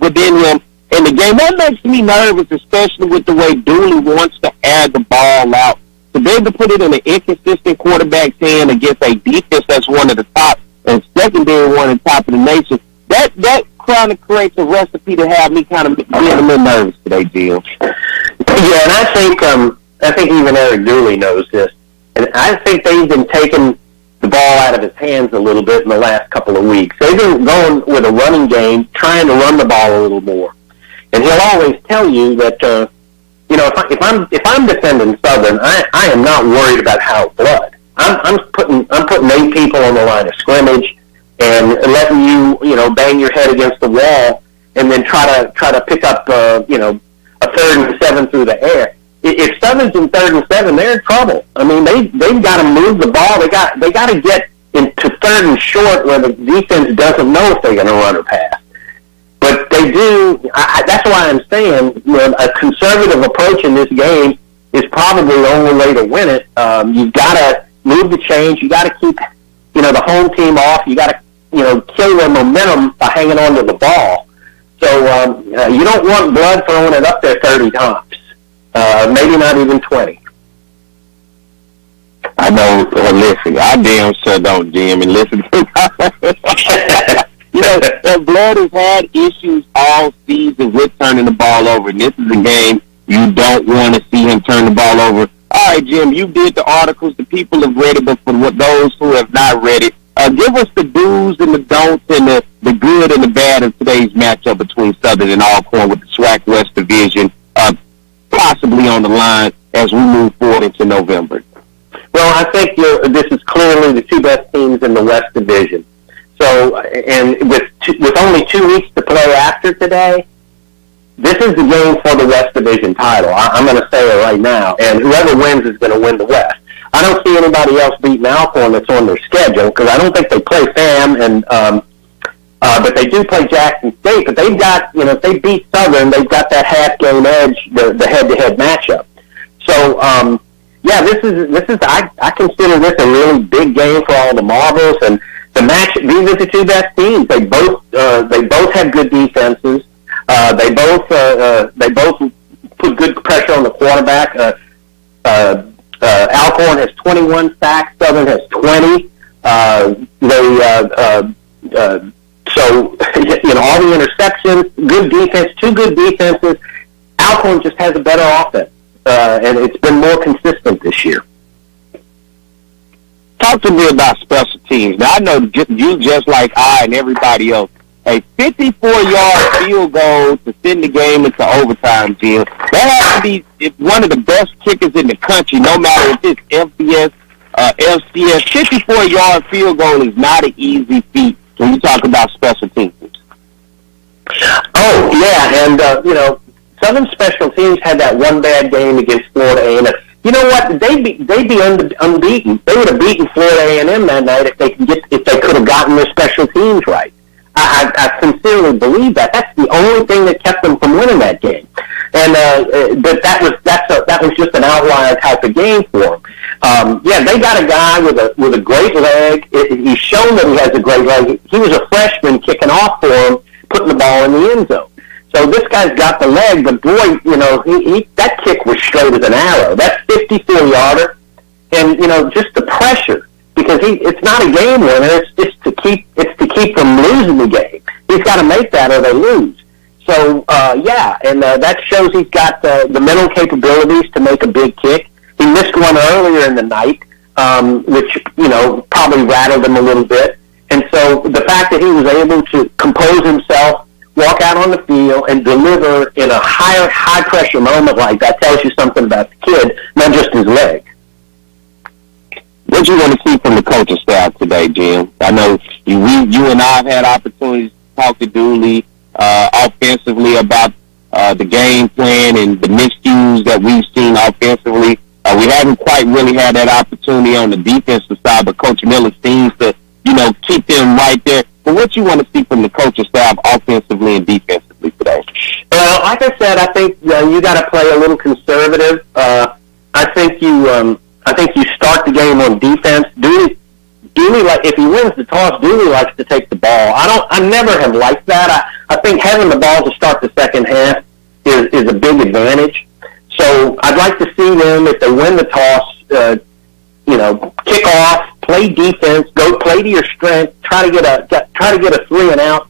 within him in the game. That makes me nervous, especially with the way Dooley wants to add the ball out. To be able to put it in an inconsistent quarterback's hand against a defense that's one of the top and secondary one at the top of the nation, that kind of creates a recipe to have me kind of being a little nervous today, Jim. Yeah, and I think even Eric Dooley knows this. And I think they've been taking the ball out of his hands a little bit in the last couple of weeks. They've been going with a running game, trying to run the ball a little more. And he'll always tell you that, if I'm defending Southern, I am not worried about Harold Blood. I'm putting 8 people on the line of scrimmage and letting you, bang your head against the wall and then try to pick up, a 3rd and 7 through the air. If Southern's in 3rd and 7, they're in trouble. I mean, they've got to move the ball. They got to get into 3rd and short where the defense doesn't know if they're going to run or pass. But they do. That's why I'm saying a conservative approach in this game is probably the only way to win it. You've got to move the chains. You got to keep the home team off. You got to kill their momentum by hanging on to the ball. So you don't want blood throwing it up there 30 times, maybe not even 20. I know. Listen, I damn sure don't, Jim, and listen to you know, Blood has had issues all season with turning the ball over, and this is a game you don't want to see him turn the ball over. All right, Jim, you did the articles. The people have read it, but for those who have not read it, give us the do's and the don'ts and the good and the bad of today's matchup between Southern and Alcorn with the SWAC West Division possibly on the line as we move forward into November. Well, I think this is clearly the two best teams in the West Division. So, and with only 2 weeks to play after today, this is the game for the West Division title. I'm going to say it right now. And whoever wins is going to win the West. I don't see anybody else beating Alcorn that's on their schedule because I don't think they play FAM, and but they do play Jackson State. But they've got, if they beat Southern, they've got that half-game edge, the head-to-head matchup. So, yeah, this is I consider this a really big game for all the marbles. And the match, these are the two best teams. They both have good defenses. They both put good pressure on the quarterback. Alcorn has 21 sacks. Southern has 20. So all the interceptions, good defense, two good defenses. Alcorn just has a better offense, and it's been more consistent this year. Talk to me about special teams. Now, I know you, just like I and everybody else, a 54-yard field goal to send the game into overtime, Jim. That has to be one of the best kickers in the country, no matter if it's FBS, FCS. 54-yard field goal is not an easy feat when you talk about special teams. Oh, yeah, and, Southern special teams had that one bad game against Florida A&M. You know what? They'd be unbeaten. They would have beaten Florida A&M that night if they could have gotten their special teams right. I sincerely believe that. That's the only thing that kept them from winning that game. And but that was just an outlier type of game for them. Yeah, they got a guy with a great leg. He's shown that he has a great leg. He was a freshman kicking off for him, putting the ball in the end zone. So this guy's got the leg, but boy, that kick was straight as an arrow. That's 54-yarder, and just the pressure, because it's not a game winner. It's to keep from losing the game. He's got to make that or they lose. So yeah, and that shows he's got the mental capabilities to make a big kick. He missed one earlier in the night, which probably rattled him a little bit. And so the fact that he was able to compose himself, walk out on the field, and deliver in a high-pressure moment like that tells you something about the kid, not just his leg. What you want to see from the coaching staff today, Jim? I know you and I have had opportunities to talk to Dooley offensively about the game plan and the miscues that we've seen offensively. We haven't quite really had that opportunity on the defensive side, but Coach Miller seems to, keep them right there. But what you want to see from the coaching staff offensively and defensively today? Well, like I said, I think you got to play a little conservative. I think you start the game on defense. Dooley, if he wins the toss, Dooley likes to take the ball. I never have liked that. I think having the ball to start the second half is a big advantage. So I'd like to see them, if they win the toss, kick off, play defense, go play to your strength, try to get a 3 and out.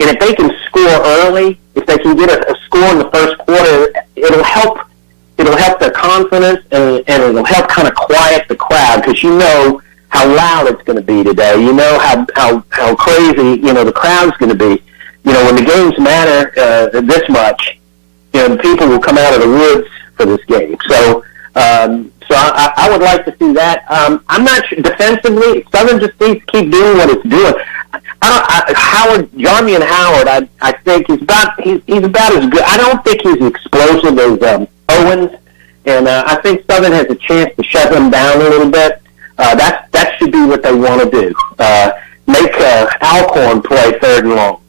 And if they can score early, if they can get a score in the first quarter, it'll help their confidence, and it'll help kind of quiet the crowd, because you know how loud it's going to be today. You know how crazy the crowd's going to be. When the games matter this much, people will come out of the woods for this game. So I would like to see that. I'm not sure defensively. Southern just needs to keep doing what it's doing. Jarmian Howard, I think he's about as good. I don't think he's explosive as Owens, and I think Southern has a chance to shut him down a little bit. That should be what they want to do. Make Alcorn play third and long.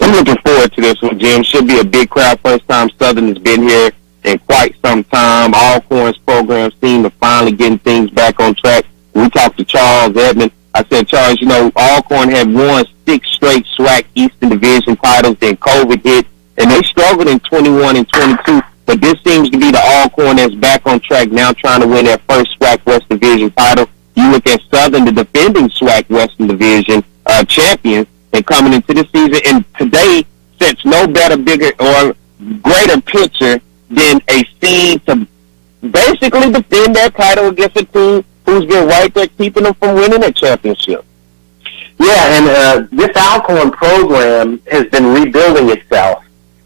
I'm looking forward to this one, Jim. Should be a big crowd. First time Southern has been here in quite some time. Alcorn's program seem to finally getting things back on track. We talked to Charles Edmond. I said, Charles, Alcorn had won 6 straight SWAC Eastern Division titles, then COVID hit, and they struggled in 21 and 22. But this seems to be the Alcorn that's back on track now, trying to win their first SWAC West Division title. You look at Southern, the defending SWAC Western Division champions, and coming into the season, and today sets no better, bigger, or greater picture than a scene to basically defend that title against a team who's been right there keeping them from winning a championship. Yeah, and this Alcorn program has been rebuilding itself,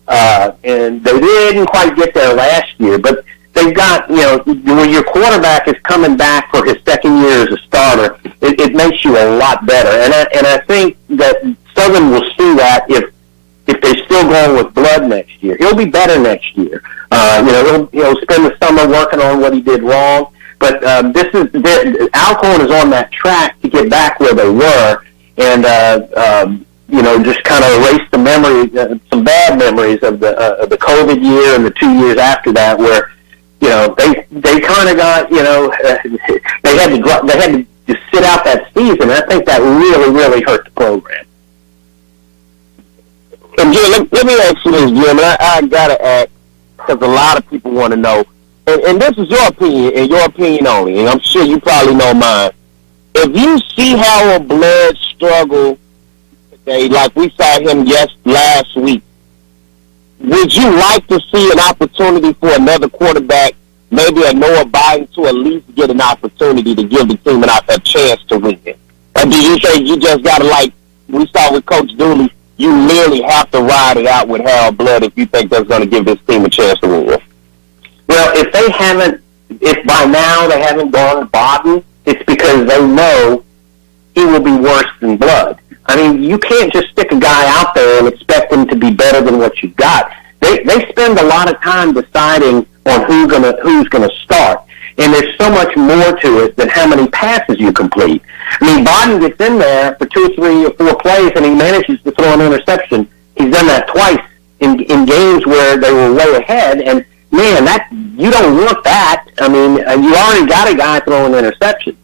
and they didn't quite get there last year, but they've got, when your quarterback is coming back for his second year as a starter, it makes you a lot better, and I think that Southern will see that if they're still going with Blood next year. He'll be better next year. He'll spend the summer working on what he did wrong. But Alcorn is on that track to get back where they were, and just kind of erase the memory, some bad memories of the COVID year and the 2 years after that, where they kind of got they had to just sit out that season. And I think that really hurt the program. And Jim, let me ask you this, Jim. I gotta ask because a lot of people want to know. And this is your opinion, and your opinion only, and I'm sure you probably know mine. If you see how a Blood struggle today, like we saw him last week, would you like to see an opportunity for another quarterback, maybe a Noah Biden, to at least get an opportunity to give the team a chance to win it? Or do you think you just got to, like we saw with Coach Dooley, you literally have to ride it out with Harold Blood if you think that's going to give this team a chance to win? Well, if by now they haven't gone to Biden, it's because they know he will be worse than Blood. I mean, you can't just stick a guy out there and expect him to be better than what you've got. They spend a lot of time deciding on who's gonna start, and there's so much more to it than how many passes you complete. I mean, Biden gets in there for 2 or 3 or 4 plays, and he manages to throw an interception. He's done that twice in games where they were way ahead, and man, you don't want that. I mean, you already got a guy throwing interceptions.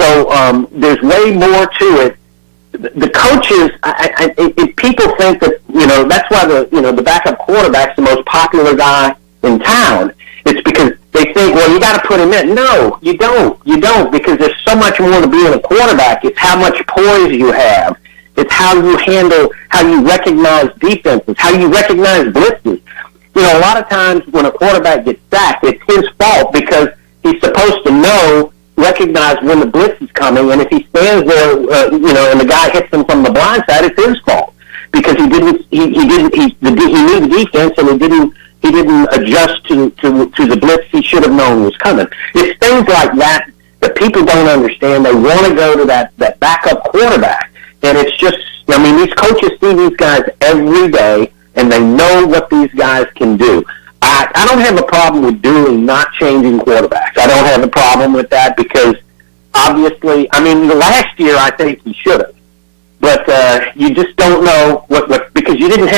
So there's way more to it. The coaches, people think that, that's why the backup quarterback's the most popular guy in town. It's because they think, well, you got to put him in. No, you don't. You don't, because there's so much more to being a quarterback. It's how much poise you have. It's how you handle, how you recognize defenses, how you recognize blitzes. A lot of times when a quarterback gets sacked, it's his fault because he's supposed to recognize when the blitz is coming, and if he stands there, and the guy hits him from the blind side, it's his fault because he knew the defense, and he didn't adjust to the blitz he should have known was coming. It's things like that people don't understand. They want to go to that backup quarterback, and it's just, these coaches see these guys every day, and they know what these guys can do. I don't have a problem with Dooley not changing quarterbacks. I don't have a problem with that because, obviously, last year I think he should have. But you just don't know because he doesn't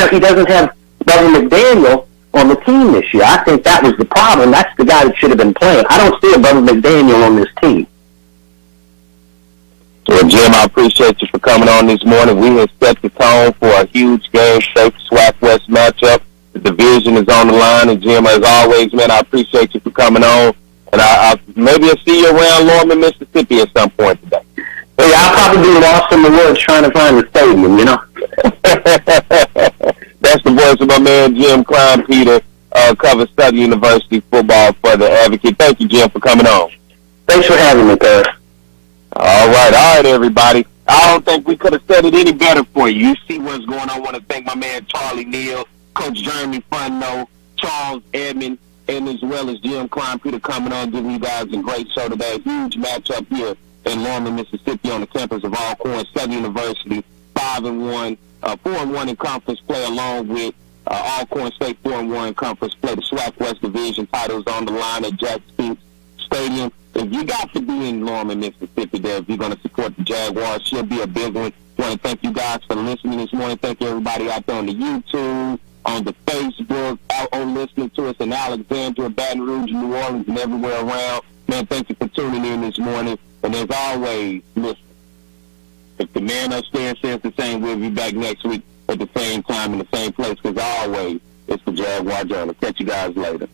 have Bubba McDaniel on the team this year. I think that was the problem. That's the guy that should have been playing. I don't see a Bubba McDaniel on this team. Well, Jim, I appreciate you for coming on this morning. We have set the tone for a huge game, safe SWAC West matchup. The division is on the line, and Jim, as always, man, I appreciate you for coming on. And maybe I'll see you around Lorman, Mississippi at some point today. Hey, I'll probably be lost in the woods trying to find the stadium, That's the voice of my man, Jim Klein-Peter, covers Southern University football for the Advocate. Thank you, Jim, for coming on. Thanks for having me, Paris. All right, everybody. I don't think we could have said it any better for you. You see what's going on. I want to thank my man, Charlie Neal, Coach Jeremy Funno, Charles Edmond, and as well as Jim Klein-Peter coming on, giving you guys a great show today. Huge matchup here in Lorman, Mississippi on the campus of Alcorn, Southern University, 5-1, 4-1 in conference play, along with Alcorn State 4-1 in conference play. The SWAC West Division titles on the line at Jack Speaks Stadium. If you got to be in Lorman, Mississippi there, if you're going to support the Jaguars, should be a big one. I want to thank you guys for listening this morning. Thank you, everybody out there on the YouTube, on the Facebook, out on listening to us in Alexandria, Baton Rouge, New Orleans, and everywhere around. Man, thank you for tuning in this morning. And as always, listen. If the man upstairs says the same, we'll be back next week at the same time in the same place, because always it's the Jaguar Journal. Catch you guys later.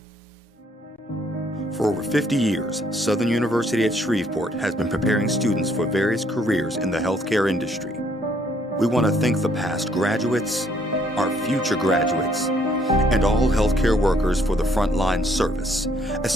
For over 50 years, Southern University at Shreveport has been preparing students for various careers in the healthcare industry. We want to thank the past graduates, our future graduates, and all healthcare workers for the frontline service,